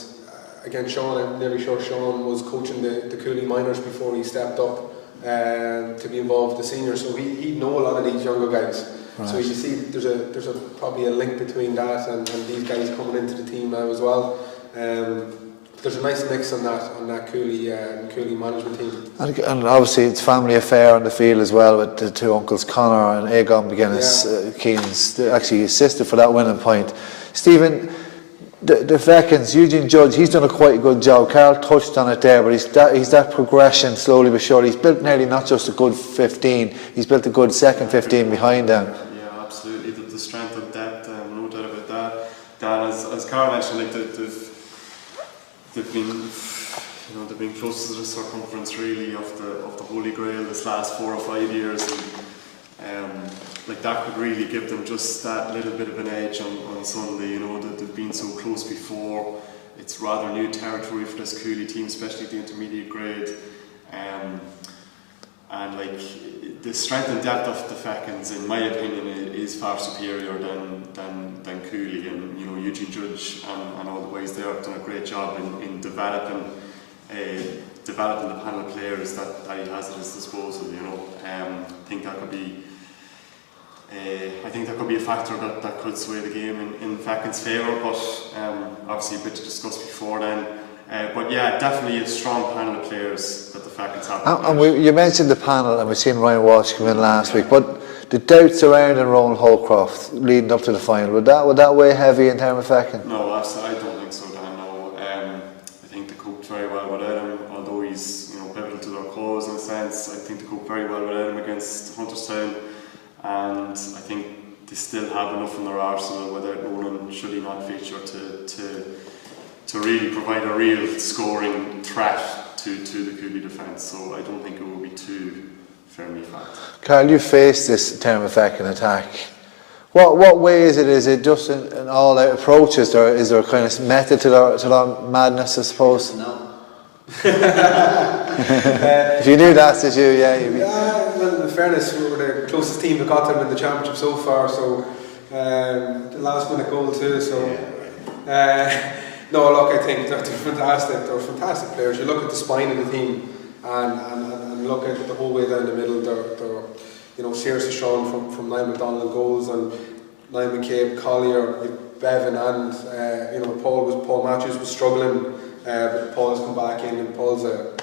again, Sean, I'm nearly sure Sean was coaching the Cooley minors before he stepped up to be involved with the seniors, so he'd know a lot of these younger guys. Right. So you see, there's probably a link between that and these guys coming into the team now as well. There's a nice mix on that Cooley management team. And obviously it's family affair on the field as well, with the two uncles Connor and Egon McGuinness, Keane's actually assisted for that winning point. Stephen, the Feckins, Eugene Judge, he's done a quite good job. Carl touched on it there, but he's that progression slowly but surely. He's built nearly not just a good 15, he's built a good second 15 behind them. Yeah, absolutely. The strength of depth, no doubt about that. Dan, as Carl mentioned, like they've been close to the circumference really of the Holy Grail this last 4 or 5 years. And, like that could really give them just that little bit of an edge on Sunday. You know, that they've been so close before. It's rather new territory for this Cooley team, especially the intermediate grade. And like the strength and depth of the Feckins, in my opinion, is far superior than Cooley. And you know, Eugene Judge and all the boys there have done a great job in developing the panel of players that he has at his disposal. You know, I think that could be. I think that could be a factor that could sway the game in Feckins' favour, but obviously a bit to discuss before then. But yeah, definitely a strong panel of players that the Feckins have. And you mentioned the panel, and we've seen Ryan Walsh come in last week, but the doubts surrounding Ronan Holcroft leading up to the final, would that weigh heavy in terms of Feckin? No, absolutely, I don't think so, Dan. No, I think they coped very well without him, although he's pivotal to their cause in a sense. I think they coped very well without him against Hunterstown. And I think they still have enough in their arsenal without Ronan, should he not feature, to really provide a real scoring threat to the Cooley defence. So I don't think it will be too firmly fact. Carl, you faced this term of Feckin attack. What way is it? Is it just an all-out approach? Is there a kind of method to their madness, I suppose? No. If you knew that, did you? Yeah, well, in fairness, we were the closest team that got them in the championship so far, so the last minute goal too, so no, look, I think they're fantastic players. You look at the spine of the team and look at the whole way down the middle, they're seriously strong from Niall McDonald in goals, and Niall McCabe, Collier, Bevan, and Paul Matthews was struggling. But Paul's come back in, and Paul's a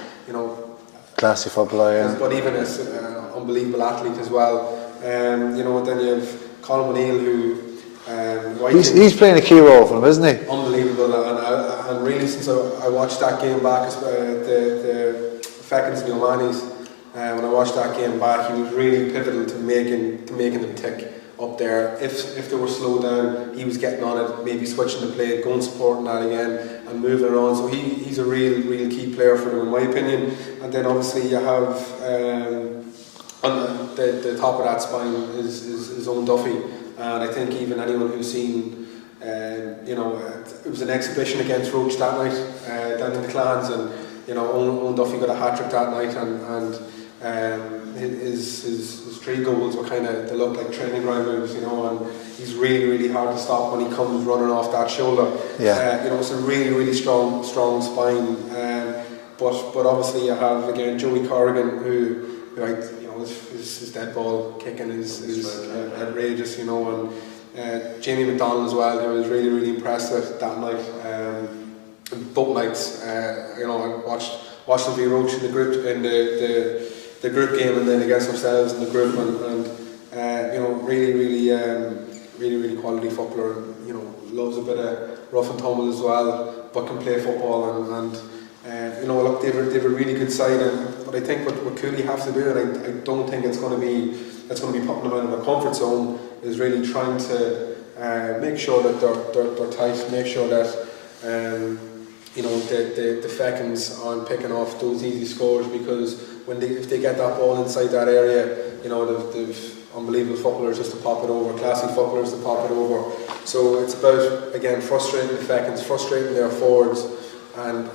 classy footballer, yeah. But even an unbelievable athlete as well. Then you have Colin O'Neill, who He's playing a key role for them, isn't he? unbelievable, and really since I watched that game back, the Fekins and the Omanis, when I watched that game back, he was really pivotal to making them tick up there. If they were slowed down, he was getting on it, maybe switching the play, going supporting that again, and moving around. So he's a real key player for them, in my opinion. And then obviously you have on the top of that spine is Owen Duffy, and I think even anyone who's seen, it was an exhibition against Roach that night down in the Clans, and Owen Duffy got a hat-trick that night, and his 3 goals were they looked like training ground moves, and he's really hard to stop when he comes running off that shoulder. Yeah. It's a really strong spine. But obviously you have again Joey Corrigan, who his dead ball kicking is outrageous, and Jamie McDonald as well, who I was really impressed with that night. Both nights, I watched them be Roach in the group in the group game, and then against ourselves in the group, and really quality footballer. Loves a bit of rough and tumble as well, but can play football, and look, they've a really good side, but I think what Cooley have to do, and I don't think it's going to be putting them out of their comfort zone, is really trying to make sure that they're tight, make sure that the Fekins aren't picking off those easy scores, because if they get that ball inside that area, they've unbelievable footballers just to pop it over, classy footballers to pop it over. So it's about, again, frustrating the Fekins, frustrating their forwards, and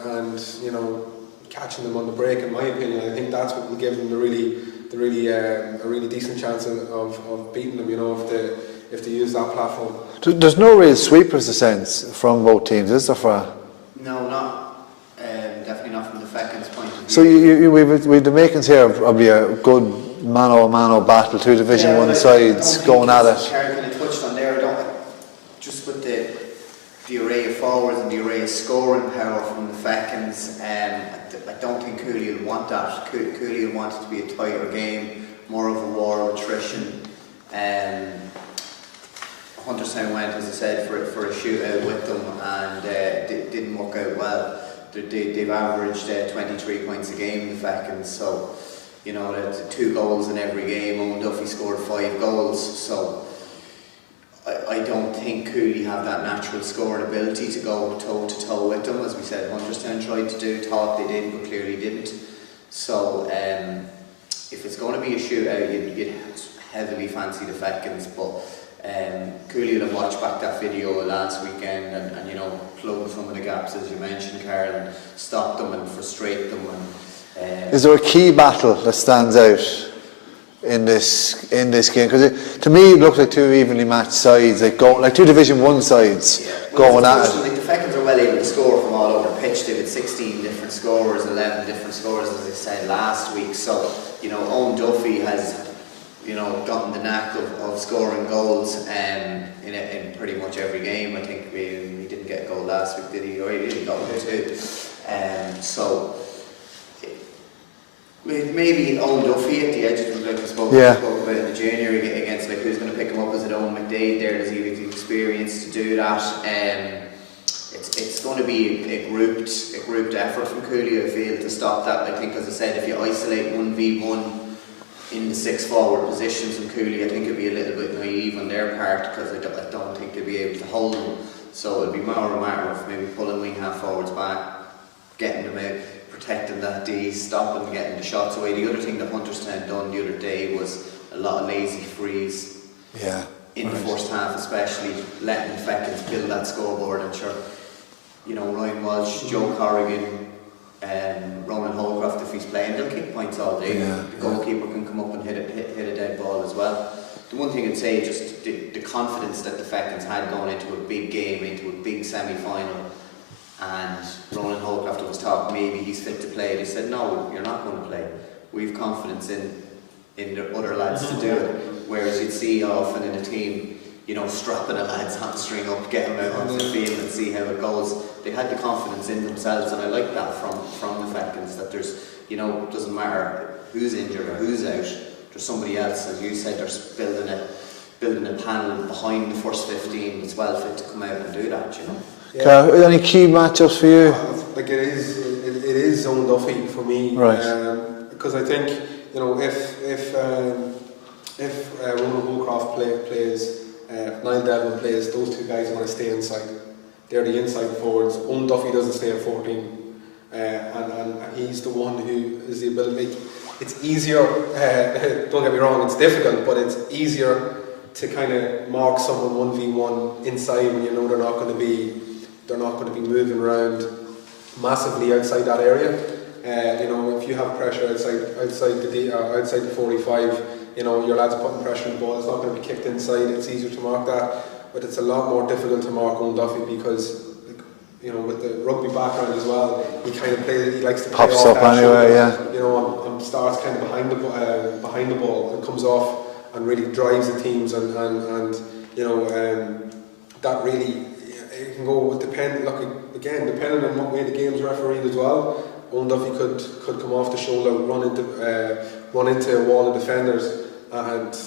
catching them on the break. In my opinion, I think that's what will give them a really decent chance of beating them. If they use that platform. There's no real sweepers, a sense, from both teams, is there, Fra? No, not definitely not from the Fekins point of view. So we've the makings here of probably a good mano-a-mano battle, 2 Division 1 sides going at it. Karen kind of touched on there, just with the array of forwards and the array of scoring power from the Fekins, I don't think Cooley will want that. Cooley will want it to be a tighter game, more of a war of attrition. Hunterstown went, as I said, for a shootout with them, and it didn't work out well. They've averaged 23 points a game, the Fekins, so that's 2 goals in every game. Owen Duffy scored 5 goals, so I don't think Cooley have that natural scoring ability to go toe to toe with them. As we said, Hunterstown tried to do, thought they did, but clearly didn't. So if it's going to be a shootout, you'd heavily fancy the Fekins, but Cooley will have watched back that video last weekend and plug some of the gaps, as you mentioned, Carl, and stop them and frustrate them. And is there a key battle that stands out in this game? Because to me it looks like 2 evenly matched sides, like 2 Division 1 sides going at it. The Fekins are well able to score from all over the pitch. They've had 16 different scorers, 11 different scorers, as I said last week. So Owen Duffy has gotten the knack of scoring goals in pretty much every game. I think he didn't get a goal last week, did he? Or he got 2. So maybe Owen Duffy at the edge, like we spoke about in the junior, against who's going to pick him up. Is it Owen McDade there? Does he have the experience to do that? It's going to be a grouped effort from Cooley, I feel, to stop that. I think, as I said, if you isolate 1v1 in the 6 forward positions in Cooley, I think it'd be a little bit naive on their part, because I don't think they'd be able to hold them. So it'd be more a matter of maybe pulling wing half forwards back, getting them out, protecting that D, stopping, getting the shots away. The other thing that Hunterstown done the other day was a lot of lazy frees. In the first half, especially letting the Fekins build that scoreboard. And sure, Ryan Walsh, Joe Corrigan, Ronan Holcroft, if he's playing, they'll kick points all day. The goalkeeper can come up and hit a dead ball as well. The one thing I'd say, just the confidence that the Fekins had going into a big game, into a big semi-final, and Ronan Holcroft was talking, maybe he's fit to play. They said, no, you're not going to play. We've confidence in the other lads to do it. Whereas you'd see often in a team, strapping a lad's hamstring up, get him out onto the field and see how it goes. They had the confidence in themselves, and I like that from the Fekins, that there's, it doesn't matter who's injured or who's out, there's somebody else, as you said, they're building building a panel behind the first 15 that's well fit to come out and do that, you know. Yeah. Carl, any key matchups for you? Like it is Zone Duffy for me, Right. because I think, you know, if Ronan Holcroft plays, Niall Devlin plays, those two guys are going to stay inside. They're the inside forwards. Owen Duffy doesn't stay at 14, and he's the one who is the ability. It's easier. Don't get me wrong, it's difficult, but it's easier to kind of mark someone 1v1 inside when you know they're not going to be moving around massively outside that area. You know, if you have pressure outside the 45, you know, your lads are putting pressure on the ball. It's not going to be kicked inside. It's easier to mark that, but it's a lot more difficult to mark Owen Duffy because, you know, with the rugby background as well, he kind of plays. He likes to play Pops off up that anyway, shoulder, yeah. You know, and starts kind of behind the ball and comes off and really drives the teams and you know, that really it can go depending on what way the game's refereed as well. Owen Duffy could come off the shoulder, run into a wall of defenders, and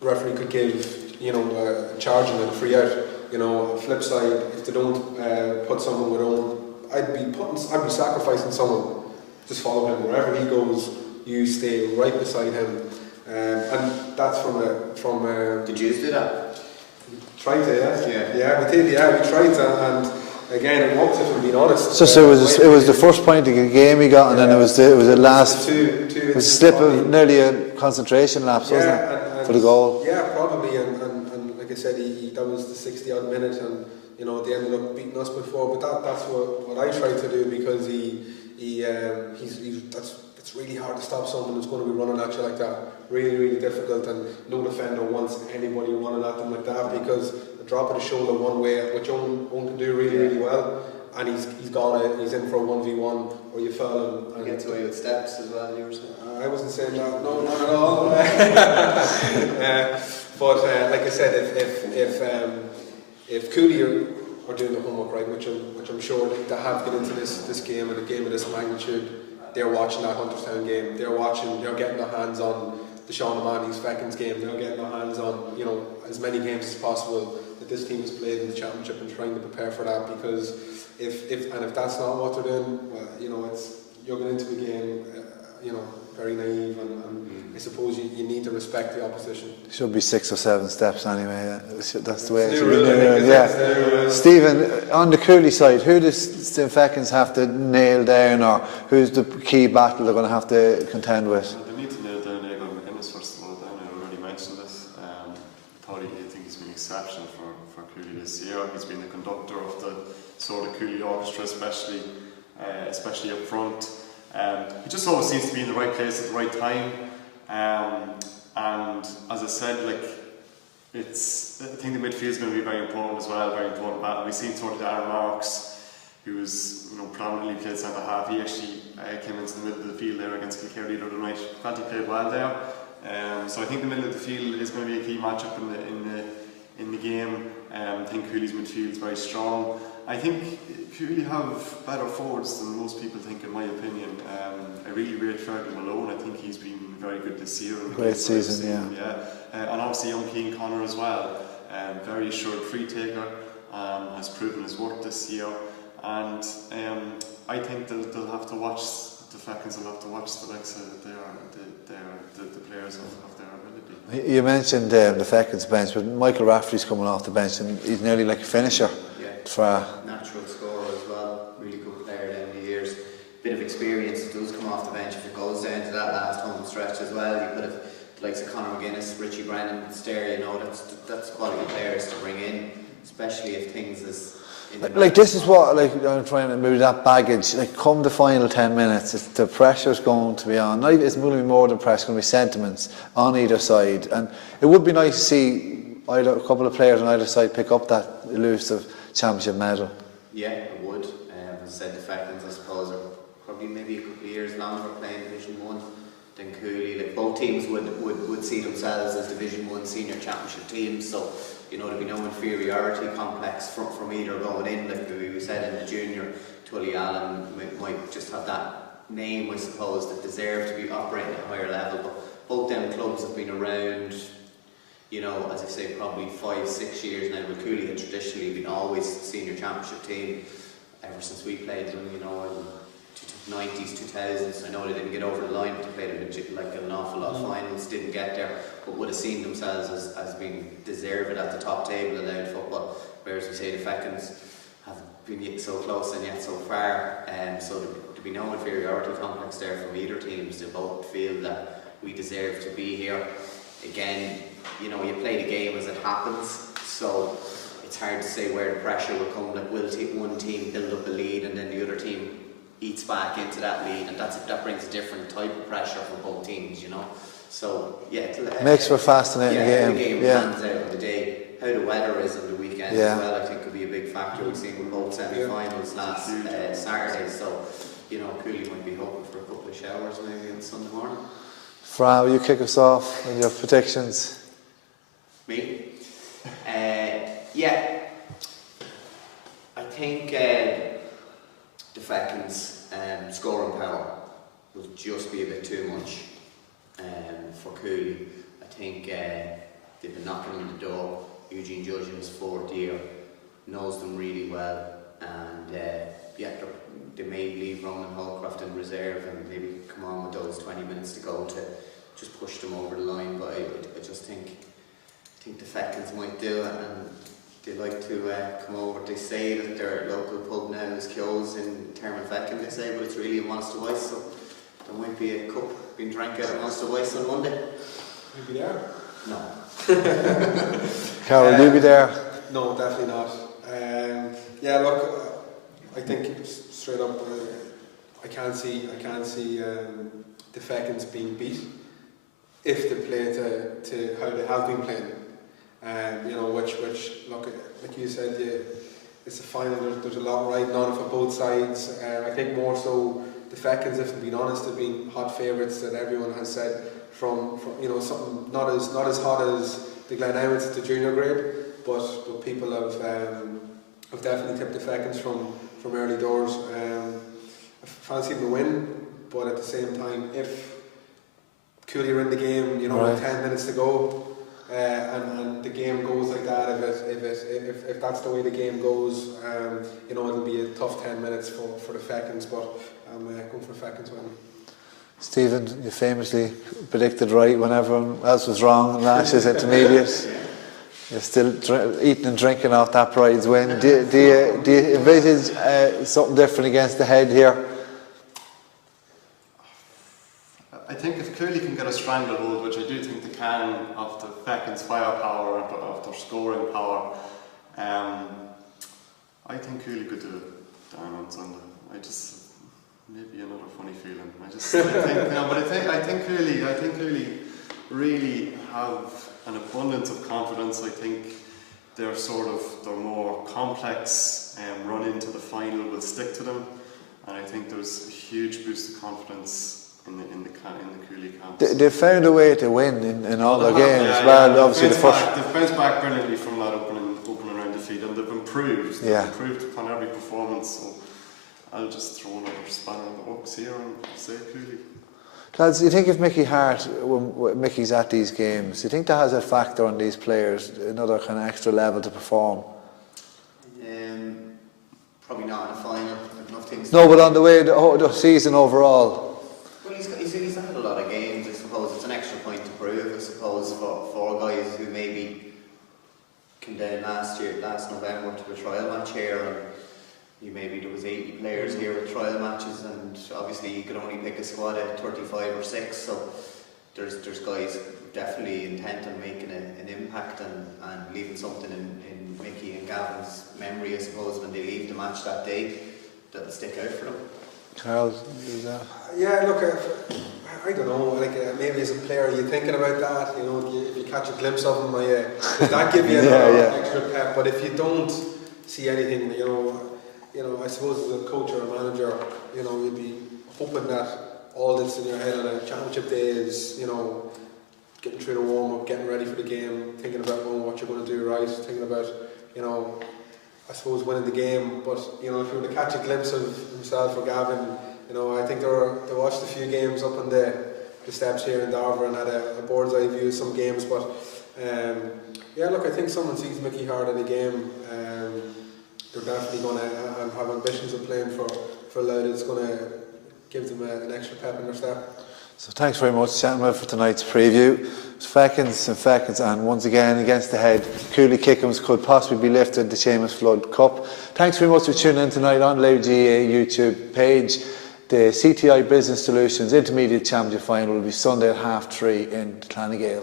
referee could give, you know, a charge and a free out. You know, flip side, if they don't put someone with Owen, I'd be sacrificing someone. Just follow him wherever he goes. You stay right beside him, and that's from. Did you do that? Tried to, yeah, we did, yeah, we tried to, and again, it worked, if I'm being honest. So it was the first point of the game he got, and then it was the last. It was a slip of nearly a concentration lapse, wasn't it, for the goal? Yeah, probably, and like I said, that was the 60-odd minute, and you know they ended up beating us before. But that's what I tried to do because it's really hard to stop someone who's going to be running at you like that. Really, really difficult, and no defender wants anybody running at them like that because a drop of the shoulder one way, which Owen can do really, really well, and he's in for a 1v1 or you foul him. He gets away with steps as well, you were saying? I wasn't saying that, no, not at all. But like I said, if Cooley are doing the homework right, which I'm sure they have get into this game and a game of this magnitude, they're watching that Hunterstown game. They're getting their hands on the Sean O'Mahony's Feckins game. They're getting their hands on, you know, as many games as possible that this team has played in the championship and trying to prepare for that. Because if that's not what they're doing, well, you know, you're going into a game, you know, very naive, and I suppose you need to respect the opposition. It should be 6 or 7 steps anyway. Yeah. That's the way it New should rule, I be. think, Yeah. Stephen, on the Cooley side, who does the Feckins have to nail down, or who's the key battle they're going to have to contend with? They need to nail down Egan McInnes first of all. I already mentioned this. I think he's been exceptional for Cooley this year. He's been the conductor of the sort of Cooley orchestra, especially up front. He just always seems to be in the right place at the right time. And as I said, I think the midfield is going to be very important as well, very important battle. We've seen sort of Darren Marks, who was, you know, prominently played centre half. He actually came into the middle of the field there against Kilkerry the other night. Felt he played well there. So I think the middle of the field is going to be a key matchup in the game. I think Cooley's midfield is very strong. I think Cooley have better forwards than most people think, in my opinion. I really rate Fergal Malone. I think he's been very good this year. Great season, yeah. And obviously young Keane Connor as well. Very assured free taker. Has proven his worth this year. And I think they'll have to watch, the Feckins will have to watch the likes of the players of their ability. You mentioned the Feckins bench, but Michael Rafferty's coming off the bench and he's nearly like a finisher. Natural scorer as well, really good player down the years. Bit of experience, does come off the bench. If it goes down to that last home stretch as well, you could have the likes of Conor McGuinness, Richie Brennan, Stair, you know, that's quality players to bring in, especially if things is like this is what, like, I'm trying to, maybe that baggage, like come the final 10 minutes, the pressure's going to be on. It's going to be more than pressure, it's going to be sentiments on either side, and it would be nice to see a couple of players on either side pick up that elusive championship medal. Yeah, it would. As I said, the Feckins, I suppose, are probably maybe a couple of years longer playing Division 1 than Cooley. Like, both teams would see themselves as Division 1 senior championship teams, so you know, there'd be no inferiority complex from either going in. Like we said in the junior, Tullyallen might just have that name, I suppose, that deserve to be operating at a higher level. But both them clubs have been around, you know, as I say, probably 5-6 years now. But Cooley had traditionally been always senior championship team ever since we played them, you know, in 90s, 2000s. I know they didn't get over the line, but they played like an awful lot of finals, didn't get there, but would have seen themselves as being deserved at the top table in Louth football. Whereas we say the Fechins have been yet so close and yet so far, so to be no inferiority complex there from either teams. They both feel that we deserve to be here. Again, you know, you play the game as it happens, so it's hard to say where the pressure will come. Like, will one team build up a lead and then the other team eats back into that lead, and that brings a different type of pressure for both teams, you know. So yeah, makes for a fascinating game. game. The game pans out on the day. How the weather is on the weekend as well, I think, could be a big factor. We've seen with both semi-finals last Saturday, so you know, Cooley might be hoping for a couple of showers maybe on Sunday morning. Fran, will you kick us off in your predictions? Me? Yeah, I think the Fechins' scoring power will just be a bit too much for Cooley. I think they've been knocking on the door. Eugene Judge in his 4th year knows them really well, and yeah, they may leave Ronan Holcroft in reserve and maybe come on with those 20 minutes to go to just push them over the line. But I just think the Fechins might do it, and they like to come over. They say that their local pub now is closed in Termonfeckin, they say, but it's really in Monster Weiss, so there might be a cup being drank out of Monster Weiss on Monday. You'll be there? No. Carol, will you be there? No, definitely not. Yeah, look, I think straight up, I can't see the Fechins being beat if they play to how they have been playing. You know, which look, like you said, it's a final. There's a lot riding on it for both sides. I think more so the Fechins, if I'm being honest, have been hot favourites that everyone has said from you know, something not as hot as the Glenowitz at the junior grade, but people have definitely tipped the Fechins from early doors. I fancy them to win, but at the same time, if Cooley are in the game, you know, right, with 10 minutes to go, and the game goes like that, if that's the way the game goes, you know, it'll be a tough 10 minutes for the Fechins, but I'm going for Fechins win. Stephen, you famously predicted right when everyone else was wrong in last year's intermediate. You're still eating and drinking off that prize win. Do you envisage something different against the Head here? I think if Cooley can get a stranglehold, which I do think they can, of the Fechins' firepower, of their scoring power, I think Cooley could do it down on Sunday. Maybe another funny feeling. I think Cooley really have an abundance of confidence. I think their more complex run into the final will stick to them, and I think there's a huge boost of confidence in the Cooley camp. They found a way to win in all their games. Obviously they've bounced back brilliantly from that opening round defeat, and they've improved. They've improved upon every performance. So I'll just throw another spanner in the works here and say Cooley. Lads, do you think if Mickey Hart, when Mickey's at these games, do you think that has a factor on these players, another kind of extra level to perform? Probably not in a final. No, but on the way, the season overall. Well, he's had a lot of games, I suppose. It's an extra point to prove, I suppose, for guys who maybe came down last November to a trial match here, and there was 80 players here with trial matches, and obviously you could only pick a squad of 35 or 6, so there's guys definitely intent on making an impact and leaving something in Mickey and Gavin's memory, I suppose, when they leave the match that day, that'll stick out for them. Carl, is that? Yeah, look, I don't know, like maybe as a player, are you thinking about that? You know, if you catch a glimpse of them, does that give you extra pep? But if you don't see anything, you know, I suppose as a coach or a manager, you know, you'd be hoping that all that's in your head on a championship day is, you know, getting through the warm-up, getting ready for the game, thinking about what you're going to do right, thinking about, you know, I suppose winning the game. But, you know, if you were to catch a glimpse of himself or Gavin, you know, I think they watched a few games up on the steps here in Darver and had a bird's eye view of some games, but Yeah, look, I think someone sees Mickey hard in a game, they're definitely going to and have ambitions of playing for Loud. It's going to give them an extra pep in their step. So thanks very much, gentlemen, for tonight's preview. Seconds, and once again against the head, Cooley Kickham's could possibly be lifted the Seamus Flood Cup. Thanks very much for tuning in tonight on Loud GA YouTube page. The CTI Business Solutions Intermediate Championship Final will be Sunday at 3:30 in Clonagale.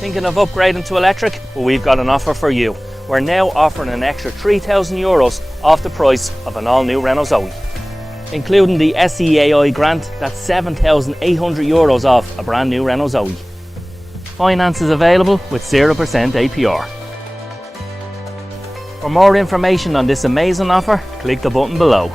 Thinking of upgrading to electric? Well, we've got an offer for you. We're now offering an extra €3,000 off the price of an all-new Renault Zoe. Including the SEAI grant, that's €7,800 off a brand new Renault Zoe. Finance is available with 0% APR. For more information on this amazing offer, click the button below.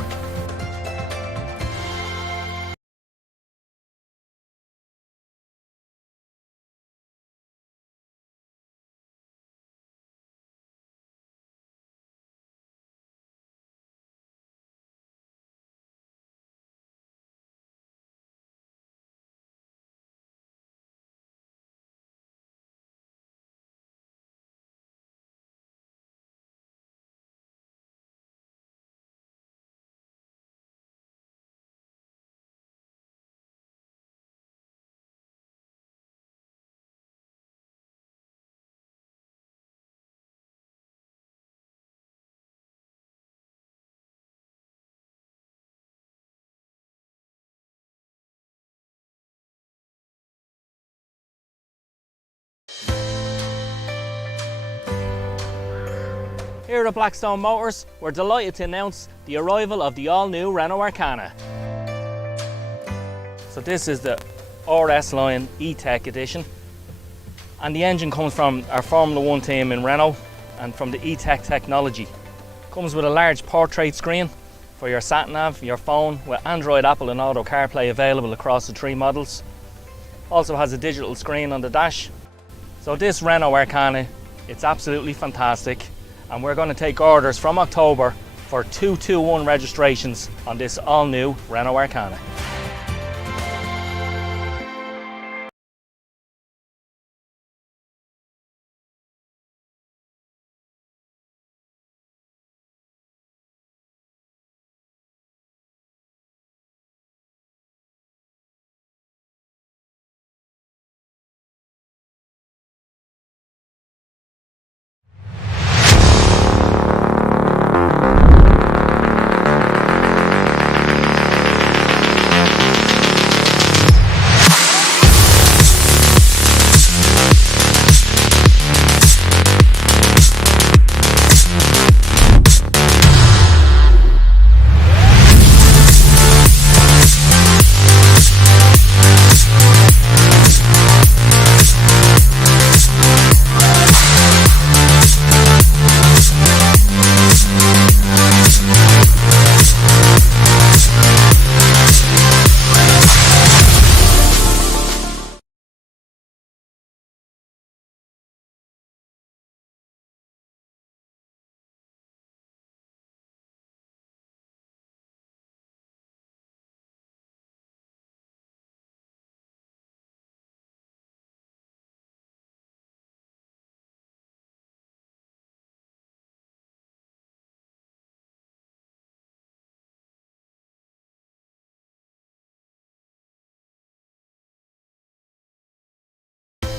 Here at Blackstone Motors, we're delighted to announce the arrival of the all-new Renault Arcana. So this is the RS line E-Tech edition, and the engine comes from our Formula 1 team in Renault and from the E-Tech technology. Comes with a large portrait screen for your sat-nav, your phone, with Android, Apple and Auto CarPlay available across the 3 models. Also has a digital screen on the dash. So this Renault Arcana, it's absolutely fantastic. And we're going to take orders from October for 221 registrations on this all-new Renault Arcana.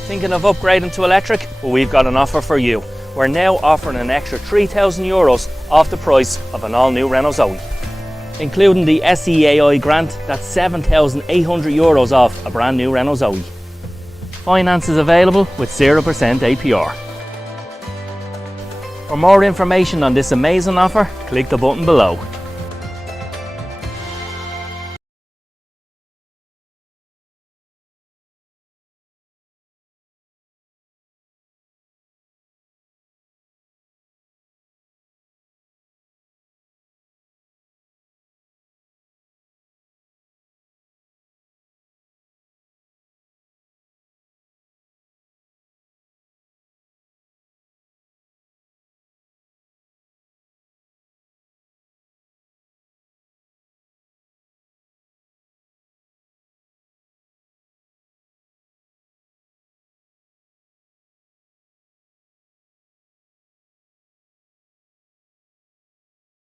Thinking of upgrading to electric? Well, we've got an offer for you. We're now offering an extra €3,000 off the price of an all-new Renault Zoe. Including the SEAI grant, that's €7,800 off a brand new Renault Zoe. Finance is available with 0% APR. For more information on this amazing offer, click the button below.